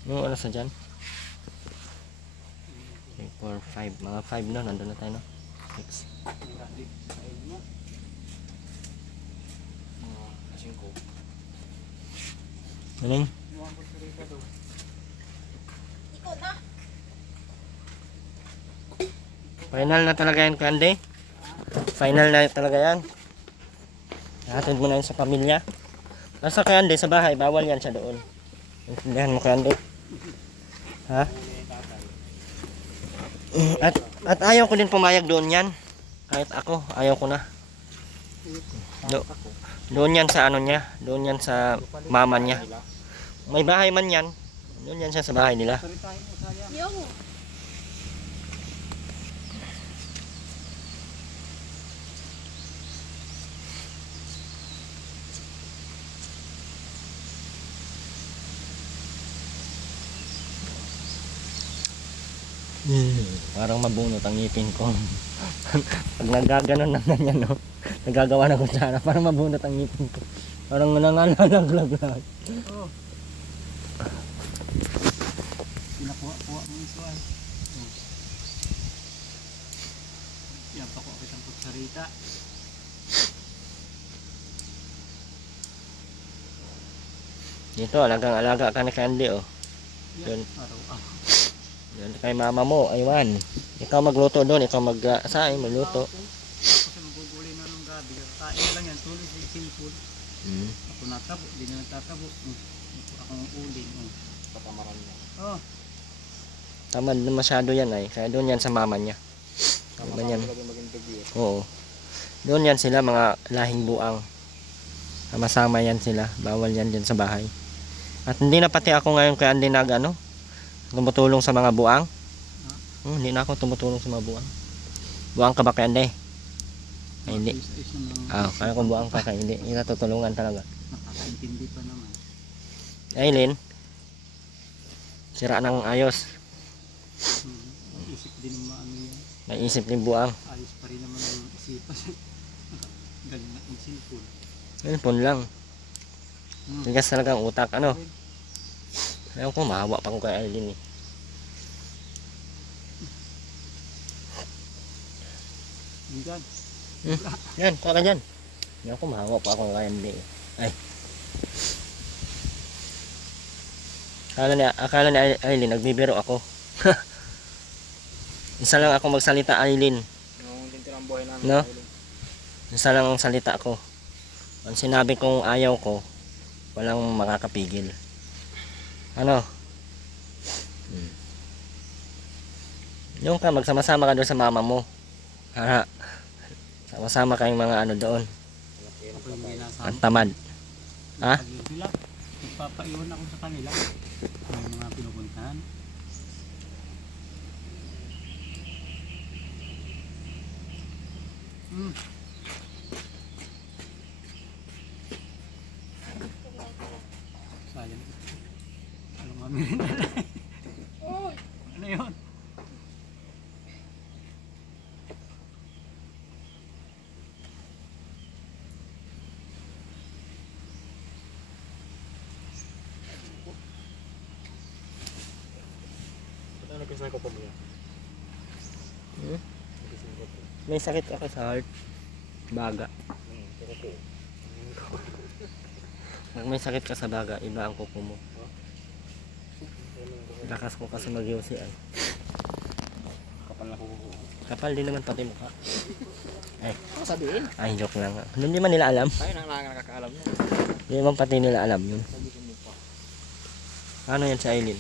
Yung oras na dyan? 3, 4, 5. Mga 5 na. Nandun na tayo, no? 6. Nagadik sa inyo. Mga kasing ko. Ano yun? Mukhang ko sarita daw. Ikaw na. Final na talaga yan, Kandy. Final na talaga yan. Hatid mo na yun sa pamilya. Nasa Kandy, sa bahay. Bawal yan siya doon. Intindihan mo, Kandy. Ha? At ayaw ko din pumayag doon yan. Kahit ako, ayaw ko na. Doon yan sa ano niya. Doon yan sa mama niya. May bahay man yan. Doon yan siya sa bahay nila. Saritahin mo sayang. Yung... Parang mabunot ang ngipin ko. Pag nagaganon ng ganyan, no? Nagagawa ng kutsara, parang mabunot ang ngipin ko. Parang nangangalaglag. Oh. Pinakuha-kuha mo ito ay. Oh. Yan pa ko kitang kutsarita. Dito, alagang-alaga ka ni Candy, oh. Yun. Araw-araw. Yan kay mama mo, aywan. Ikaw magluto doon, ikaw magsaing, magluto. Kasi magugulay na nung gabi. Kain na lang yan, tuloy sa cellphone. Ako natabo, di na nagtatabo. Akong uling. Patamaran mo. Oh. Tamad na masyado yan ay. Kaya doon yan sa mama niya. Sama-sama yan? talaga mag-interview. Oo. Doon yan sila, mga lahing buang. Sama-sama yan sila. Bawal yan dyan sa bahay. At hindi na pati ako ngayon kaya hindi tumutulong sa mga buang. Hindi na ako tumutulong sa mga buang. Buang ka ba kaya hindi? Ay, hindi. Kaya kung buang ka kaya hindi. Hindi na tutulungan talaga. Nakakaintindi pa naman. Aileen, sira ng ayos. Isip din mo ano yan. Naisip ni buang. Ayos pa rin naman ang isipan. Galing na ang cellphone. Cellphone lang. Tigas talaga ang utak. Ano? Ayaw ko, mahawa pa ko kay Aileen eh. Yan. Yan, kuha ka dyan. Ayaw ko, mahawa pa ako kay Aileen eh. Ay. Akala ni Aileen, nagbibiro ako. Isa lang ako magsalita, Aileen. Yung tintir ang buhay namin. No? Isa lang ang salita ko. Ang sinabi kong ayaw ko, walang makakapigil. Ano? Yung ka, magsama-sama ka doon sa mama mo. Sama-sama kayong mga ano doon. Ako yung ginasama. Ang tamad. Ha? Pag yun sila, nagpapaiwan ako sa kanila. May mga pinupuntahan. Sayang. Alam mo, ano yun? Ito nagkasay ko pa niya. May sakit ako sa heart. Baga. Pag may sakit ka sa baga, iba ang kuko mo. Lakas ko kasi mag-yosi ay. Kapal na kuko. Kapal din naman pati mukha. Ay, Ano sabihin? ay joke lang. Hindi man nila alam. Tayo nang nakakaalam niya. Hindi man pati nila alam yun. Sabihin mo pa. Ano yan si Aileen?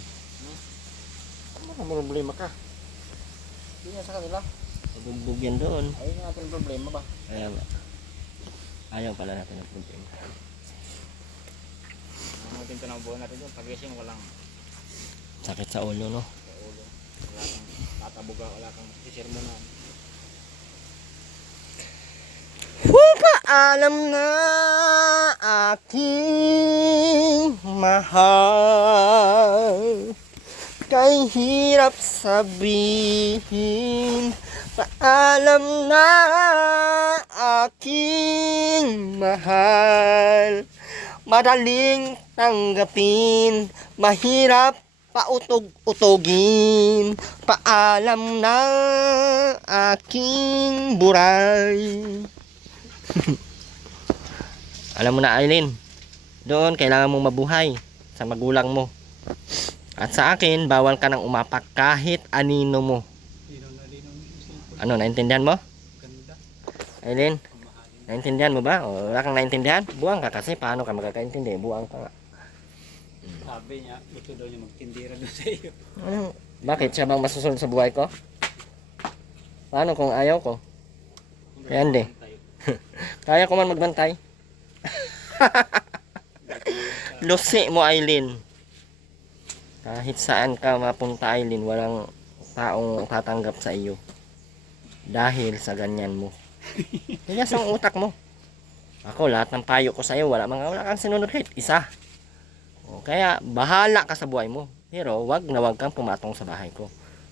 Ano kung may problema ka? Hindi yan sa kanila. Pabugbog yan doon. Ayun nga natin problema ba? Kaya ba? Ayaw pala natin ng problema. Ang tinto ng buhay natin doon. Pagising walang Sakit sa ulo, no? sa ulo. Wala kang tatabuga. Wala kang sisirmonan. Paalam na aking mahal, kay hirap sabihin. Paalam na aking mahal, madaling tanggapin, mahirap pautog-utogin. Paalam na aking buray. Alam mo na Aileen, doon kailangan mong mabuhay sa magulang mo. At sa akin, bawal ka nang umapak kahit anino mo. Ano, naintindihan mo? Ganda. Aileen, naintindihan mo ba? O wala kang naintindihan? Buwang ka kasi, paano ka magkakaintindi? Buwang ka nga. Sabi niya, gusto daw niya magtindira doon sa iyo. Ano? Bakit? Siya bang masusunod sa buhay ko? Paano kung ayaw ko? Kaya hindi. Kaya ko man magbantay. Lusi mo Aileen. Kahit saan ka mapunta Aileen, walang taong tatanggap sa iyo. Dahil sa ganyan mo. Tigas ang utak mo. Ako, lahat ng payo ko sa iyo, wala kang sinunod kahit isa. O, kaya bahala ka sa buhay mo. Pero wag na wag kang pumatong sa bahay ko.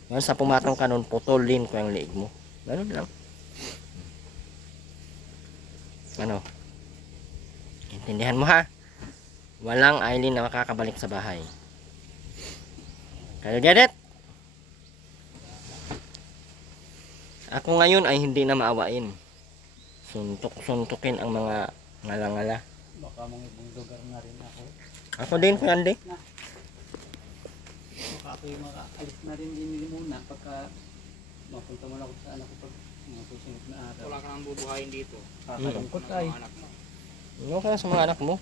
Yan sa pumatong ka nun, putulin ko yung leeg mo. Ganun lang. Ano? Intindihan mo ha? Walang Aileen na makakabalik sa bahay. Kayo get it? Ako ngayon ay hindi na maawain. Suntukin ang mga ngala-ngala. Baka mga ibang lugar na rin ako. Ako din, Kuya Andy. Baka ako yung makaalis na rin din muna pagka mapunta mo na ako sa anak ko pag mga susunod na araw. Wala ka nang bubuhayin dito. Kakalungkot Ng ay. mga anak mo. Ano ka sa mga anak mo?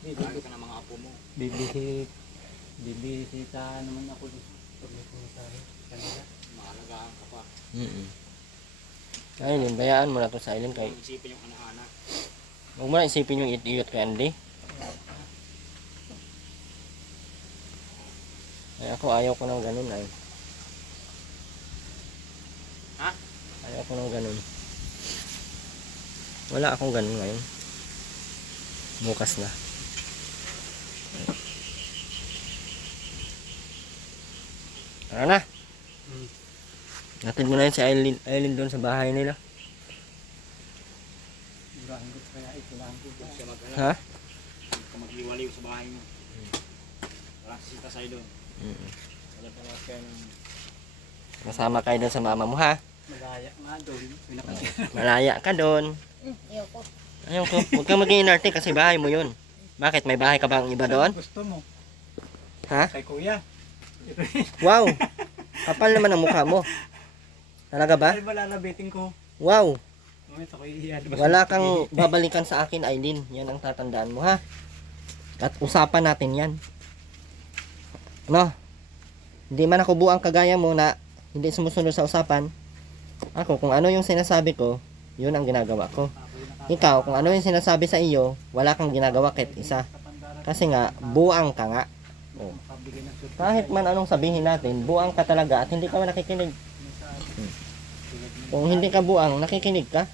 Marami ka ng mga apo mo. Bibisita naman ako dito. Pag may pumunta kanila. Maalagaan ka pa. Aileen, bayaan mo na to sa Aileen kay Huwag isipin yung anak-anak. huwag mo na isipin yung iyot kay Andy. Ay ako ayaw ko ng ganun ay. Ha? Ayaw ko ng ganun. Wala akong ganun ngayon. Bukas na. Tara na. Natid mo na yun si Aileen doon sa bahay nila. Murahin ko kaya kailangan ko. Huwag siya mag-alala. Ha? Huwag ka mag-iwaliw sa bahay mo. Wala sisita sa'yo doon. Wala pa lahat kayo ng... Kasama kayo doon sa mama mo ha. Malaya nga doon. Malaya ka doon. Ayoko. Ayaw ko. Huwag kang mag-iinarte kasi bahay mo yun. Bakit? May bahay ka bang iba doon? Gusto mo. Ha? Kay kuya. Wow! Kapal naman ang mukha mo. Talaga ba? Ay malalabitin ko. Wow! Mamit ako iiyan. Wala kang babalikan sa akin, Aileen. Yan ang tatandaan mo, ha? At usapan natin yan. No? Hindi man ako buang kagaya mo na hindi sumusunod sa usapan. Ako, kung ano yung sinasabi ko, yun ang ginagawa ko. Ikaw, kung ano yung sinasabi sa iyo, wala kang ginagawa kahit isa. Kasi nga, buang ka nga. Oh. Kahit man anong sabihin natin, buang ka talaga at hindi ka nakikinig. Kung hindi ka buang, nakikinig ka.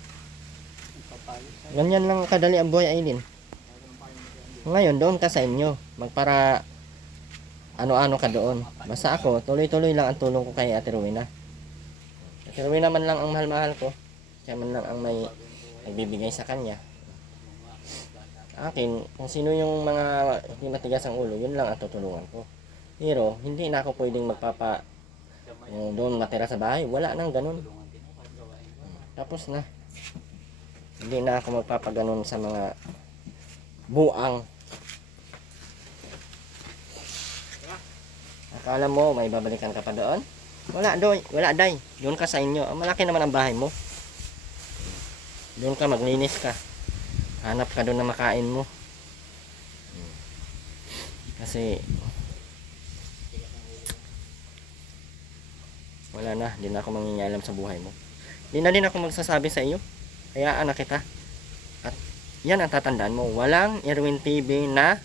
Ganyan lang kadali ang buhay, Aileen. Ngayon, doon ka sa inyo. Magpara ano-ano ka doon. Basta ako, tuloy-tuloy lang ang tulong ko kay Ate Rowena. Ate Rowena man lang ang mahal-mahal ko. Siya man lang ang may nagbibigay sa kanya. Akin, kung sino yung mga hindi matigas ang ulo, yun lang ang tutulungan ko. Pero, hindi na ako pwedeng yung doon matira sa bahay. Wala nang ganun. Tapos na. Hindi na ako magpapaganon sa mga buang. Akala mo may babalikan ka pa doon? Wala doy, wala day. Doon ka sa inyo. Malaki naman ang bahay mo. Doon ka maglinis ka. Hanap ka doon na makain mo. Kasi wala na, hindi na ako mangingialam sa buhay mo. Hindi na din ako magsasabi sa iyo. Kaya anak kita. At yan ang tatandaan mo. Walang Erwin TV na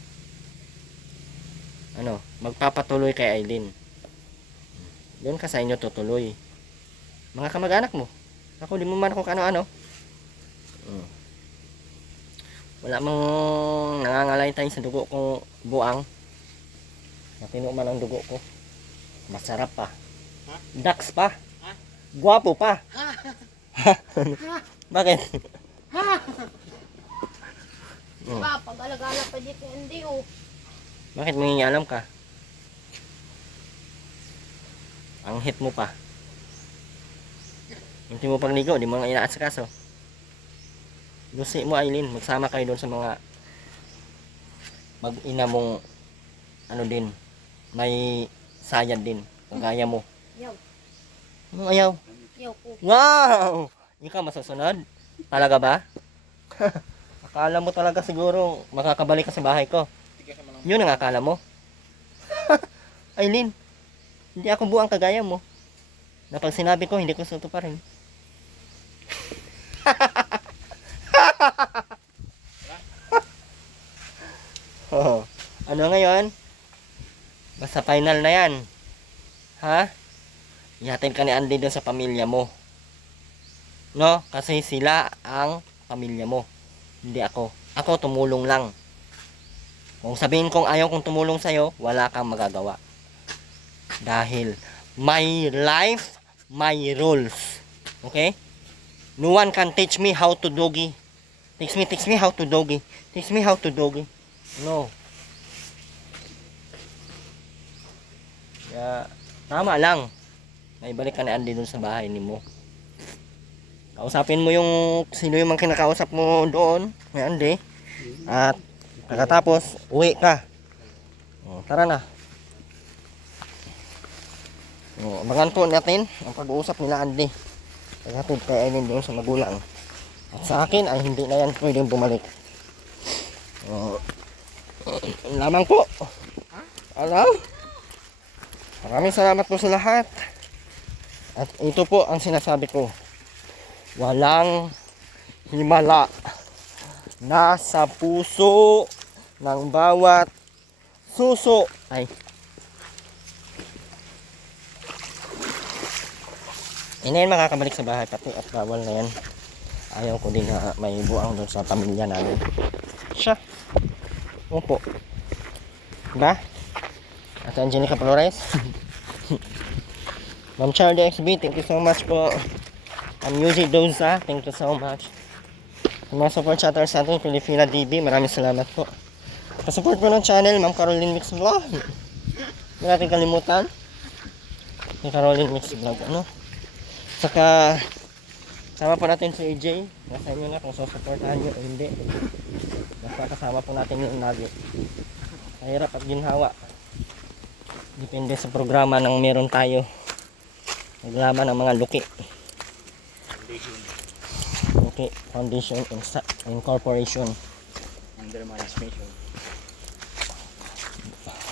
magpapatuloy kay Aileen. Doon ka sa inyo tutuloy. Mga kamag-anak mo. Ako, di mo man ako ano-ano. Wala mong nangangalay tayo sa dugo kong buang. Matino man ang dugo ko. Masarap pa. Dax pa. Guwapo pa. Bakit? Pa, pag-alagala pa dito, hindi oh. Bakit mangingialam ka? Ang hit mo pa. Hindi mo pang ligo, di mo nang inaasikaso. Lusi mo, Aileen, magsama kayo doon sa mga mag-ina mong din, may sayad din, kung kaya mo. Yaw. Anong ayaw? Yaw ko. Wow! Ikaw masusunod? Talaga ba? Akala mo talaga siguro makakabalik ka sa bahay ko. Yun ang akala mo. Aileen, hindi ako buang kagaya mo. Na pag sinabi ko, hindi ko sutuparin. Oh, ano ngayon? Basta final na yan. Ha? Ihatid ka ni Andy doon sa pamilya mo. No? Kasi sila ang pamilya mo. Hindi ako. Ako tumulong lang. Kung sabihin kong ayaw kong tumulong sa'yo, wala kang magagawa. Dahil My life, my rules. Okay? No one can teach me how to doggy. Teach me how to doggy. Teach me how to doggy. No. Kaya, tama lang. May balik ka na Andy dun sa bahay ni mo. Kausapin mo yung sino yung mga kinakausap mo doon, may Andy. At pagkatapos, uwi ka. O, tara na. O, abangan po natin ang pag-uusap nila Andy. Pagkatid kay Eileen doon sa magulang. At sa akin ay hindi na yan pwedeng bumalik. O, lamang po. Alam? Maraming salamat po sa lahat. At ito po ang sinasabi ko. Walang himala. Nasa puso ng bawat suso. Ay. Hindi yan makakabalik sa bahay pati at bawal na yan. Ayaw ko din na may buang doon sa pamilya namin. Siya. Opo. Diba? At Angelica Flores. Ma'am Charlie XB, thank you so much po. Music Doza, thank you so much. Sa mga support chatters sa ating Pilipina DB, maraming salamat po. Pasupport po ng channel, Ma'am Caroline Mix Vlog. Hindi natin kalimutan. Ni Caroline Mix Vlog, ano? Saka, kasama po natin si AJ. Nasa inyo na kung susupportahan nyo o hindi. Basta kasama po natin yung lagi. Mahirap at ginhawa. Depende sa programa ng meron tayo. Naglaman ng mga luki. Luki Foundation Incorporation. Under management.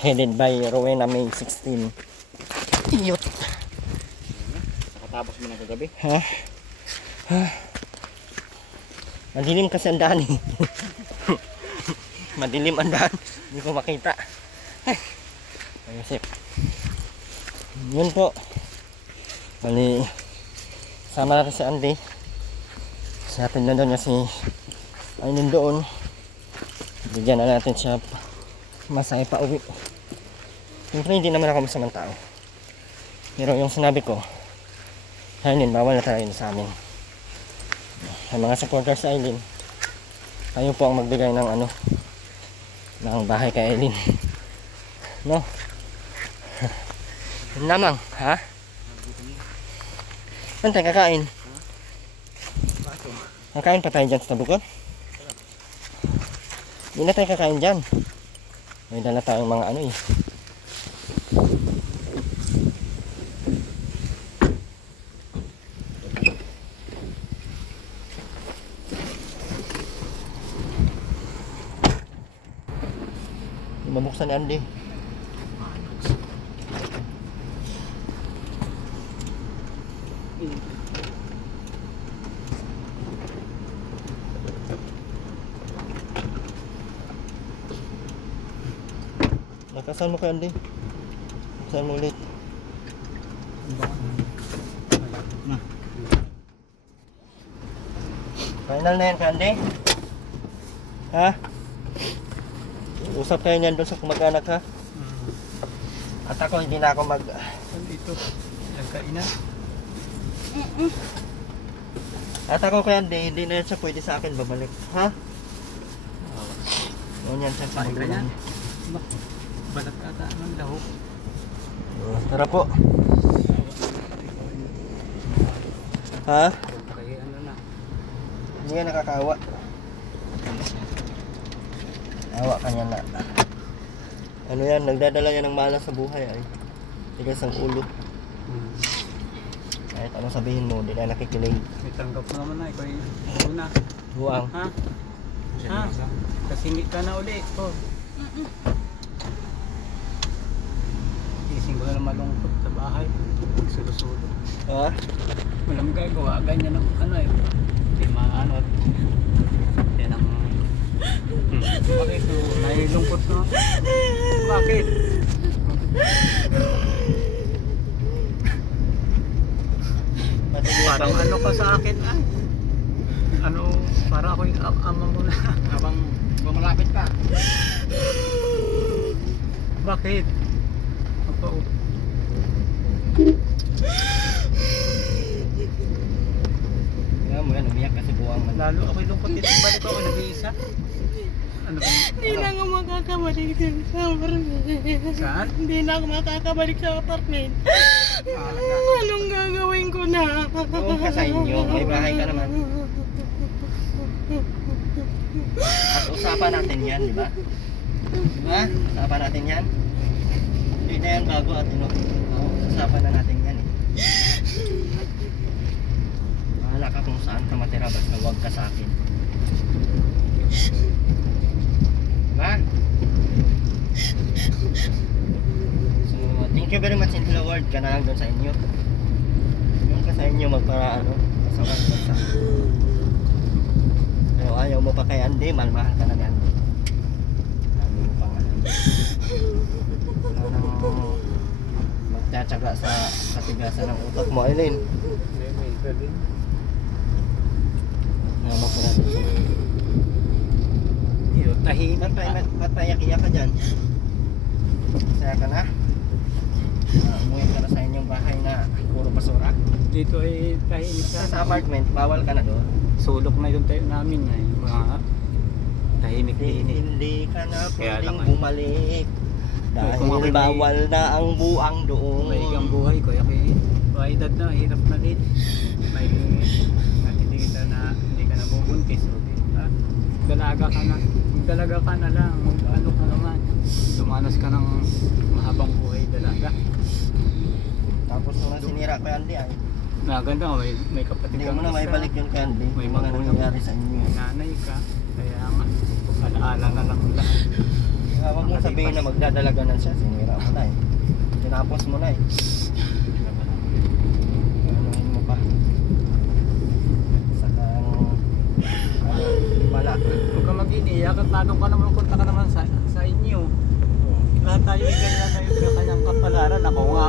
Headed by Rowena May 16. Iyot. Nakatapos mo na kagabi. Ha? Madilim kasi ang daan eh. Madilim ang daan. Hindi ko makita. Ayosip. Yun po. Bali, sama natin si Andy. Sa atin na doon niya si Aileen doon. Bigyan na natin siya masaya pa uwi. Siyempre hindi naman ako masamang tao. Pero yung sinabi ko, Aileen, bawal na tayo sa amin. Ang mga supporters sa Aileen, kayo po ang magbigay ng ano, ng bahay kay Aileen. No? Yun lamang, ha? Saan tayo kakain? Kakain pa tayo dyan sa tabukot? Hindi na tayo kakain dyan. May dala tayong mga ano eh. Mabuksan ni Andy. Nakasan mo kay Andy? Nakasan mo ulit. Final na yan kay Andy? Ha? Usap kayo niyan doon sa kumag-anak ha? At ako hindi na ako mag... Dito, nagkainan. At ako kay Andy, hindi na yan siya pwede sa akin babalik. Ha? O yan siya sa Pahinga magulang. niya. Balat ata ng lahok. Tara po. Ha? Kaya ano na. Hindi yan nakakaawa. Awa ka niya na. Ano yan, nagdadala yan ng malas sa buhay ay. Tigas ang ulo. Kahit anong sabihin mo, hindi na nakikinig. May tanggap mo naman na. Ikaw yung una. Buang. Ha? Ha? Kasingit ka na uli. Oh. Gising ko na lang malungkot sa bahay. Sulo-sulo. Ha? Walang gagawa. Ganyan ang ano eh. Hindi maano. Yan ang... Bakit? Nahilungkot na. Bakit? Parang ano ka sa akin ay. Ano, para ako yung ama mo na. Habang bumalapit ka. Bakit? Ako. Kaya mo yan, umiyak kasi buwang man. Lalo ako'y lungkot dito. Balik ako nag-iisa. Ano ba? Hindi na ako makakabalik sa apartment. Saan? Hindi na ako makakabalik sa apartment. Maalat na. Anong gagawin ko na? Doon ka sa inyo, may bahay ka naman. At usapan natin yan, di ba? Di ba? Usapan natin yan. Hindi na yan bago at usapan na natin yan eh. Bahala ka kung saan ka matira, basta huwag ka sa akin. Diba? So, thank you very much in the world ka na lang doon sa inyo. Doon ka sa inyo magpara kasawang bansa. Pero ayaw mo pa kay Andy, malmahal ka na ni Andy. Sabi mo pa nga. Wala nang magtsatsaga sa katigasan ng utak mo, Aileen. May isa din. Namak mo natin siya. Iyo, tahimik ka. Ba't paiyak-iyak ka dyan? Masaya ka na? Umuwi ka na sa inyong bahay na puro basura? Dito ay tahimik ka. Sa apartment, bawal ka na doon. Sulok na yung tayo namin ay mga tahimik din eh. Hindi ka na Kaya lang pwedeng ay- bumalik. Kung Dahil ako'y may- bawal na ang buang doon. May ang buhay ko, kaya may edad na, hirap na din. May hindi kita na, hindi ka na bubuntis. Dalaga ka na, dalaga ka na lang, ano ka naman. Dumanas ka ng mahabang buhay dalaga. Tapos nung sinira kay Andy ay, Naganda nga, may kapatid hindi kang mo na may isa. balik yung kay Andy. May May mga magulang. nangyayari sa inyo. Nanay ka, kaya nga, alaala na lang lahat. Kaya huwag mo sabihin na magdadalaga na siya, sinira mo na eh. Tinapos mo na eh. Anuhin mo pa. Saka wala. Huwag ka mag-iniyak at tanong ka naman, punta ka naman sa inyo. Lahat tayo ay ganyan na yung kanyang kapalaran. Ako nga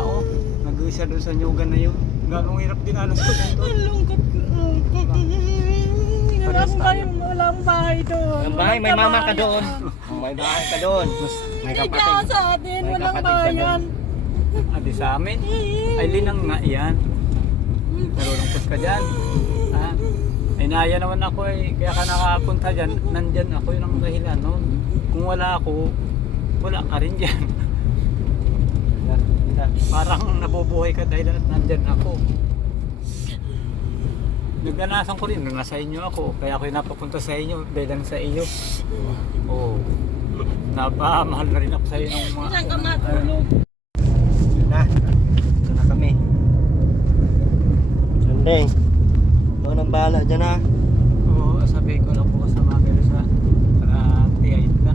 nag-uisa doon sa nyugan na yun. Gano'ng hirap din alas ko dito. Ang lungkot ko. Wala akong bahay, wala akong bahay doon. Ang bahay, may mama ka doon. May bahay ka doon. May Hindi ka kapatid. sa atin, May walang kapatid ka bayan. Adi sa amin. Ay linang nga yan. Narulungkot ka dyan. Ha? Ay naya naman ako eh. Kaya ka nakapunta dyan. Nandyan ako yun ang dahilan noon. Kung wala ako, wala ka rin dyan. Parang nabubuhay ka dahil nandyan ako. Nagganasan ko rin, nasa inyo ako. Kaya ako'y napapunta sa inyo dahil sa iyo. Oo. Napamahal na rin ako sa iyo ng mga... Saan ka matulog? Yun na. Ito na kami. Andy. Ikaw nang bahala dyan ha. Oo, sabi ko lang po sa mga Belusa para tiyayin na.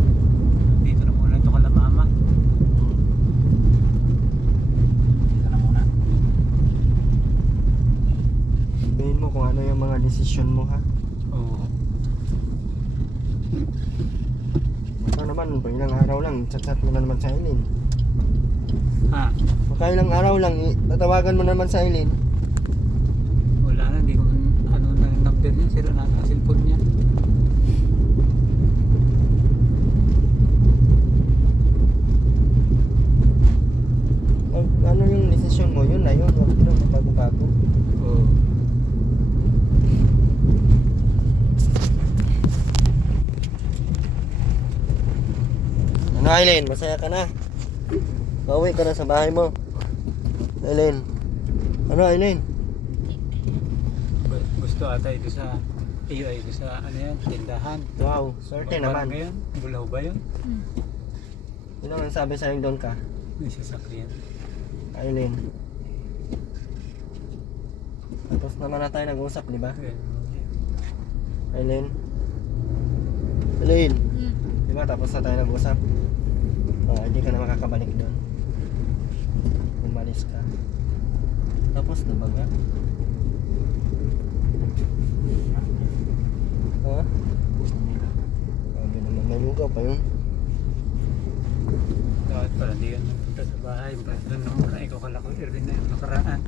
Dito na muna ito kala mama. Dito na muna. Sabihin mo kung ano yung mga desisyon mo ha. Oo. Baka naman, pag ilang araw lang, chat-chat mo na naman sa Eileen. Ha? Baka ilang araw lang, tatawagan mo naman sa Eileen. Wala na, hindi ko man ano na yung number niya. Sira na ang cellphone niya. Ano yung desisyon mo, yun na yun. Huwag mo magbago-bago. Oo. Ano Eileen, masaya ka na? Pauwi ka na sa bahay mo. Eileen. Ano Eileen? Gusto ata ito sa iyo ay ito sa ano yan, tindahan. Wow, swerte Parang naman. ngayon, bulaw ba yun? Yun ang sabi sa'yo doon ka, May sasakyan. Eileen. Tapos naman na tayo nag-usap, di ba? Eileen. Eileen. Di ba tapos na tayo nag-usap? Oh, hindi ka na makakabalik doon. Umalis ka. Tapos na ba nga? Ha? Sabi naman, may lugaw pa yun. Dapat pala hindi ka nagpunta sa bahay. Doon na muna ikaw kalako Irvin na yung nakaraan.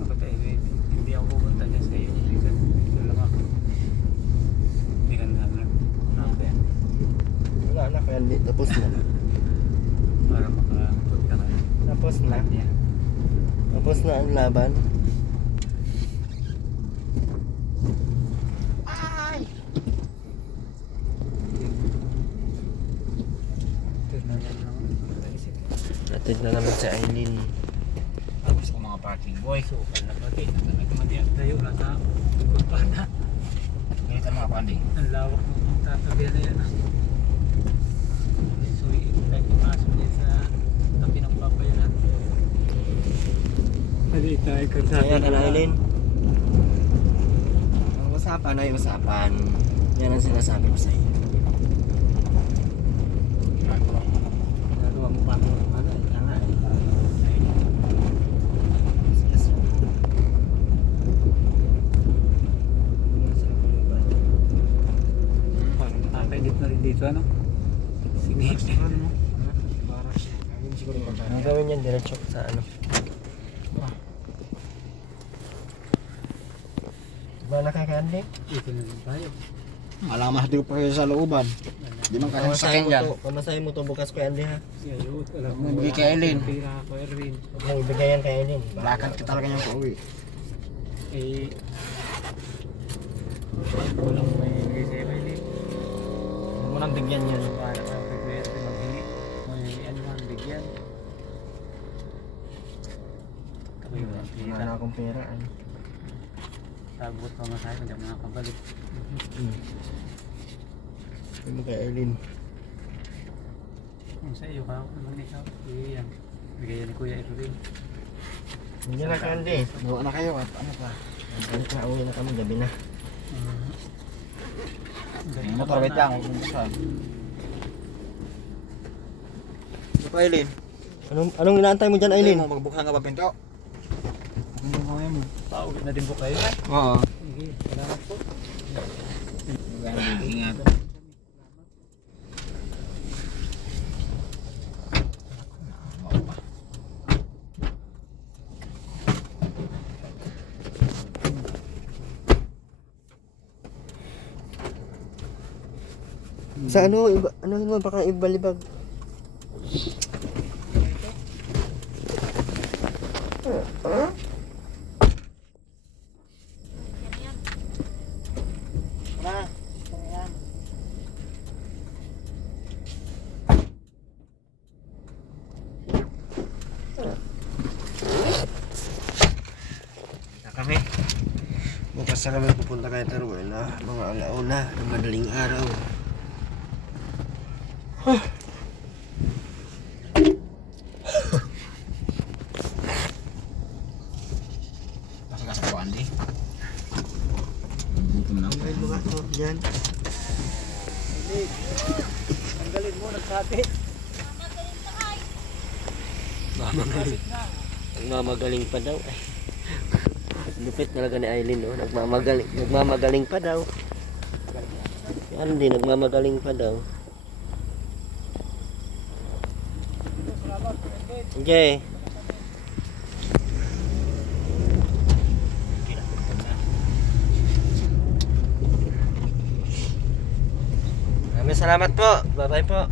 Ako tayo, hindi ako pupunta niya sa iyo. Dito lang ako. Hindi ka na natin. Wala na, kaya hindi. Tapos na. Para makapunta ka. Tapos na. Kanya. Tapos na ang laban. Atid na naman si Aileen. Tapos ko mga parking boy. So, kala pati. Nagkamatiyak tayo. Nasa pa na. Ganito mga pandi. Ang lawak ng tatabi na yan. So, kahit pumasok din sa tabi ng papayanan. Pwede tayo kalsada. Kaya ka na, Aileen. Ang usapan ay usapan. Yan ang sinasabi ko sa iyo. Nagawa mo pa ako. Ano, tanga eh. Nakakainit na rin dito, ano? Sige. Ang gawin yan, diretso sa ano. Diba nakakandi? Dito na rin tayo. Alamas di ko pa kayo sa looban. Di man kaya sakyan dyan. Pamasahin mo to bukas ko Andy ha. Siya yun. Alam mo. Bigay kay Eileen. Pira ako, Erwin. Huwag mong ibigay yan kay Aileen. Lakad ka talaga niyang pauwi. Eh, walang may bigay sa'yo, Erwin. Huwag mo nang bigyan yan. Bahala ka kay Kuya Erwin maghingi. May ano man, bigyan. Ako yung Wala pira. na akong pera. Ano. Tagot pa nga sa'yo, hindi ako nakakabalik. Huwag mo kay Aileen. Kung sa iyo ka, naman ikaw, yan. Bigay yan ni Kuya Erwin. Hindi na Andy. Gawa na kayo at ano pa. Balik na, uwi na kami. Gabi na. Yung motor wait lang. Huwag mong busan. Ano pa Eileen? Anong inaantay mo dyan Aileen? Mo magbuksan ka pa pinto. Hindi mo ngayon mo. Pauwi na din po kayo. Oo. Sige, salamat po. Ingat. Sa ano, ano mo baka ibalibag. Na. Na kami. Bukas na kami pupunta kay Teruel na mga alauna ng madaling araw. Kasi kasi po Andy. Gutom na. May mga to dyan. Tanggalin mo, nagsati. Nagmamagaling pa daw. Ay. Lupit talaga ni Aileen, no? Nagmamagaling pa daw. Yan din, nagmamagaling pa daw. Okay. Maraming salamat po. Bye-bye po.